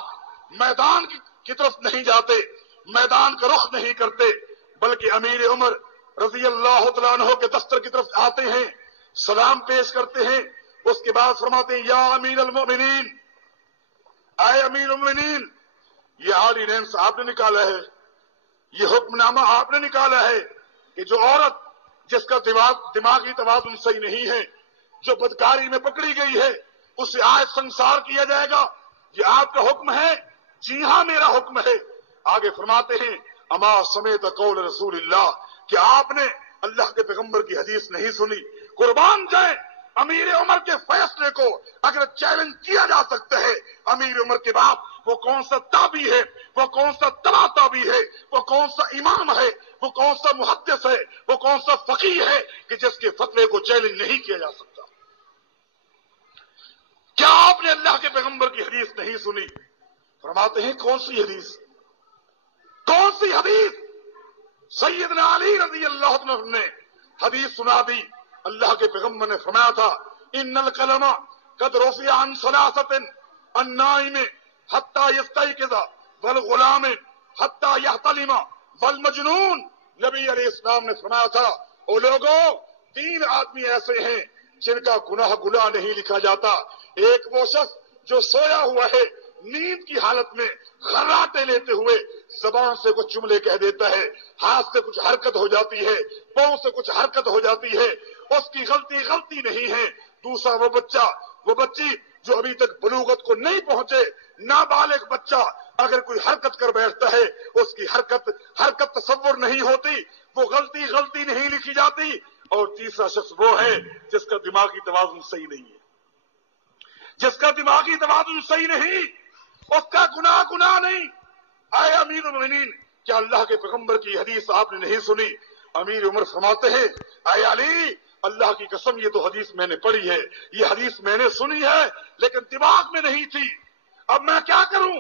میدان کی طرف نہیں جاتے، میدان کا رخ نہیں کرتے، بلکہ امیر عمر رضی اللہ تعالیٰ عنہ کے دفتر کی طرف آتے ہیں، سلام پیش کرتے ہیں، اس کے بعد فرماتے ہیں یا امیر المؤمنین، اے امیر المؤمنین، یہ آرڈیننس آپ نے نکالا ہے، یہ حکم نامہ آپ نے نکالا ہے کہ جو عورت جس کا دماغی توازن صحیح نہیں ہے، جو بدکاری میں پکڑی گئی ہے، اسے آج سنسار کیا جائے گا، یہ آپ کا حکم ہے؟ جی ہاں میرا حکم ہے۔ آگے فرماتے ہیں اما سمیت قول رسول اللہ، کہ آپ نے اللہ کے پیغمبر کی حدیث نہیں سنی؟ قربان جائیں امیر عمر کے فیصلے کو اگر چیلنج کیا جا سکتا ہے، امیر عمر کے باپ وہ کون سا تابعی ہے، وہ کون سا تبع تابعی ہے، وہ کون سا امام ہے، وہ کون سا محدث ہے، وہ کون سا فقیہ ہے کہ جس کے فتوے کو چیلنج نہیں کیا جا سکتا؟ کیا آپ نے اللہ کے پیغمبر کی حدیث نہیں سنی؟ فرماتے ہیں کون سی حدیث؟ کون سی حدیث؟ سیدنا علی رضی اللہ عنہ نے حدیث سنا دی، اللہ کے پیغمبر نے فرمایا تھا ان القلم قد رفع عن ثلاثه النائم حتى يستيقظ والغلام حتى يحتلم والمجنون۔ نبی علیہ السلام نے فرمایا تھا او لوگوں، تین آدمی ایسے ہیں جن کا گناہ نہیں لکھا جاتا، ایک وہ شخص جو سویا ہوا ہے نیند کی حالت میں خراٹے لیتے ہوئے زبان سے کچھ جملے کہہ دیتا ہے، ہاتھ سے کچھ حرکت ہو جاتی ہے، پاؤں سے کچھ حرکت ہو جاتی ہے، اس کی غلطی نہیں ہے۔ دوسرا وہ بچہ، وہ بچی جو ابھی تک بلوغت کو نہیں پہنچے، نابالغ بچہ اگر کوئی حرکت کر بیٹھتا ہے، اس کی حرکت تصور نہیں ہوتی، وہ غلطی نہیں لکھی جاتی۔ اور تیسرا شخص وہ ہے جس کا دماغی توازن صحیح نہیں ہے، جس کا دماغی توازن صحیح نہیں، اس کا گناہ نہیں۔ اے امیر المؤمنین، کیا اللہ کے پیغمبر کی حدیث آپ نے نہیں سنی؟ امیر عمر فرماتے ہیں اے علی اللہ کی قسم یہ تو حدیث میں نے پڑھی ہے، یہ حدیث میں نے سنی ہے، لیکن دماغ میں نہیں تھی، اب میں کیا کروں؟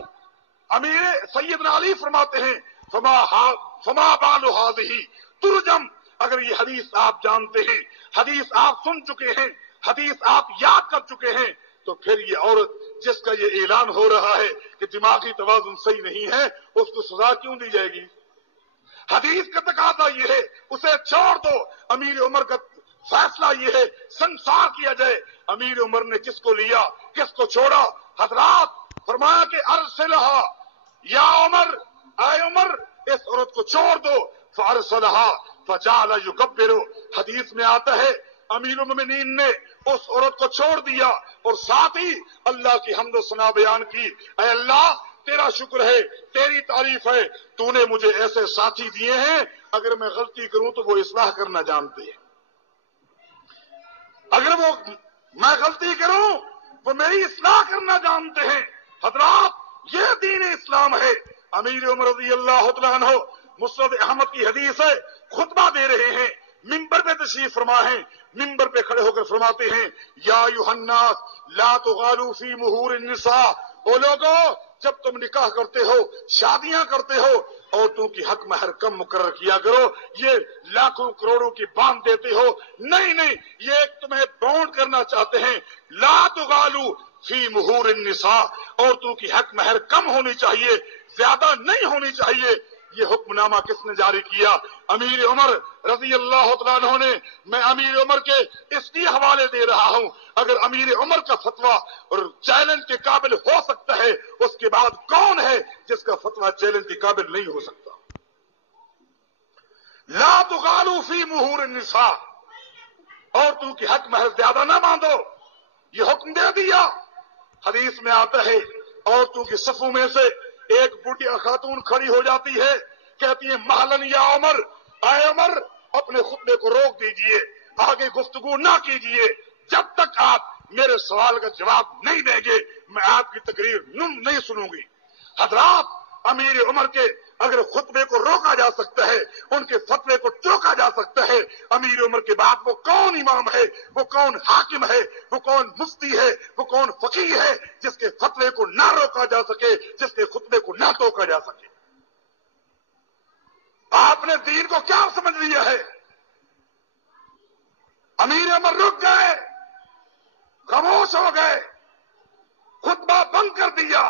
امیر سیدنا علی فرماتے ہیں فما بال هذه ترجم، اگر یہ حدیث آپ جانتے ہیں، حدیث آپ سن چکے ہیں، حدیث آپ یاد کر چکے ہیں، تو پھر یہ عورت جس کا یہ اعلان ہو رہا ہے کہ دماغی توازن صحیح نہیں ہے، اس کو سزا کیوں دی جائے گی؟ حدیث کا تقاضا یہ ہے اسے چھوڑ دو، امیر عمر کا فیصلہ یہ ہے سنسار کیا جائے۔ امیر عمر نے کس کو لیا، کس کو چھوڑا؟ حضرات فرمایا کہ ارسلھا یا عمر، اے عمر اس عورت کو چھوڑ دو، فارسلھا فجعل یکبر، حدیث میں آتا ہے امیر المومنین نے اس عورت کو چھوڑ دیا اور ساتھ ہی اللہ کی حمد و ثنا بیان کی، اے اللہ تیرا شکر ہے، تیری تعریف ہے، تو نے مجھے ایسے ساتھی دیے ہیں اگر میں غلطی کروں تو وہ اصلاح کرنا جانتے ہیں، اگر میں غلطی کروں وہ میری اصلاح کرنا جانتے ہیں۔ حضرات یہ دین اسلام ہے۔ امیر عمر رضی اللہ تعالیٰ عنہ مسند احمد کی حدیث ہے، خطبہ دے رہے ہیں، منبر پہ تشریف فرما ہیں، منبر پہ کھڑے ہو کر فرماتے ہیں یا ایھا الناس لا تغالوا فی مہور النساء، او لوگو جب تم نکاح کرتے ہو، شادیاں کرتے ہو، عورتوں کی حق مہر کم مقرر کیا کرو، یہ لاکھوں کروڑوں کی باندھ دیتے ہو، نہیں یہ ایک تمہیں بونڈ کرنا چاہتے ہیں، لا تغالوا فی مہور النساء، عورتوں کی حق مہر کم ہونی چاہیے، زیادہ نہیں ہونی چاہیے۔ یہ حکم نامہ کس نے جاری کیا؟ امیر عمر رضی اللہ تعالیٰ عنہ نے۔ میں امیر عمر کے اس لیے حوالے دے رہا ہوں، اگر امیر عمر کا فتویٰ اور چیلنج کے قابل ہو سکتا ہے، اس کے بعد کون ہے جس کا فتویٰ چیلنج کے قابل نہیں ہو سکتا؟ لا تغالوا فی مہور النساء، عورتوں کی حق مہر زیادہ نہ باندھو، یہ حکم دے دیا۔ حدیث میں آتا ہے عورتوں کی صفوں میں سے ایک بوڑھیا خاتون کھڑی ہو جاتی ہے، کہتی ہے مہلن یا عمر، اے عمر اپنے خطبے کو روک دیجئے، آگے گفتگو نہ کیجئے، جب تک آپ میرے سوال کا جواب نہیں دیں گے میں آپ کی تقریر نہیں سنوں گی۔ حضرات امیر عمر کے اگر خطبے کو روکا جا سکتا ہے، ان کے فتوے کو ٹوکا جا سکتا ہے، امیر عمر کے بعد وہ کون امام ہے، وہ کون حاکم ہے، وہ کون مفتی ہے، وہ کون فقیہ ہے جس کے فتوے کو نہ روکا جا سکے، جس کے خطبے کو نہ ٹوکا جا سکے؟ آپ نے دین کو کیا سمجھ لیا ہے؟ امیر عمر رک گئے، خاموش ہو گئے، خطبہ بند کر دیا،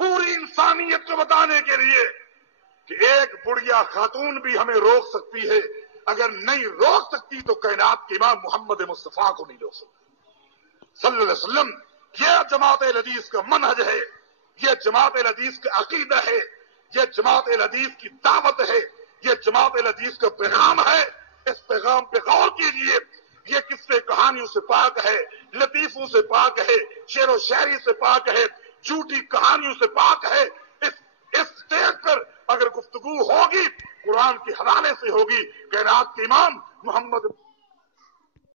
پوری انسانیت کو بتانے کے لیے کہ ایک بڑھیا خاتون بھی ہمیں روک سکتی ہے، اگر نہیں روک سکتی تو کائنات کے امام محمد مصطفیٰ کو نہیں روک سکتی صلی اللہ علیہ وسلم۔ یہ جماعت الحدیث کا منہج ہے، یہ جماعت الحدیث کا عقیدہ ہے، یہ جماعت الحدیث کی دعوت ہے، یہ جماعت الحدیث کا پیغام ہے۔ اس پیغام پہ غور کیجئے، یہ قصے کہانیوں سے پاک ہے، لطیفوں سے پاک ہے، شعر و شاعری سے پاک ہے، جھوٹی کہانیوں سے پاک ہے۔ اس اسٹیج پر اگر گفتگو ہوگی قرآن کے حوالے سے ہوگی، کائنات کے امام محمد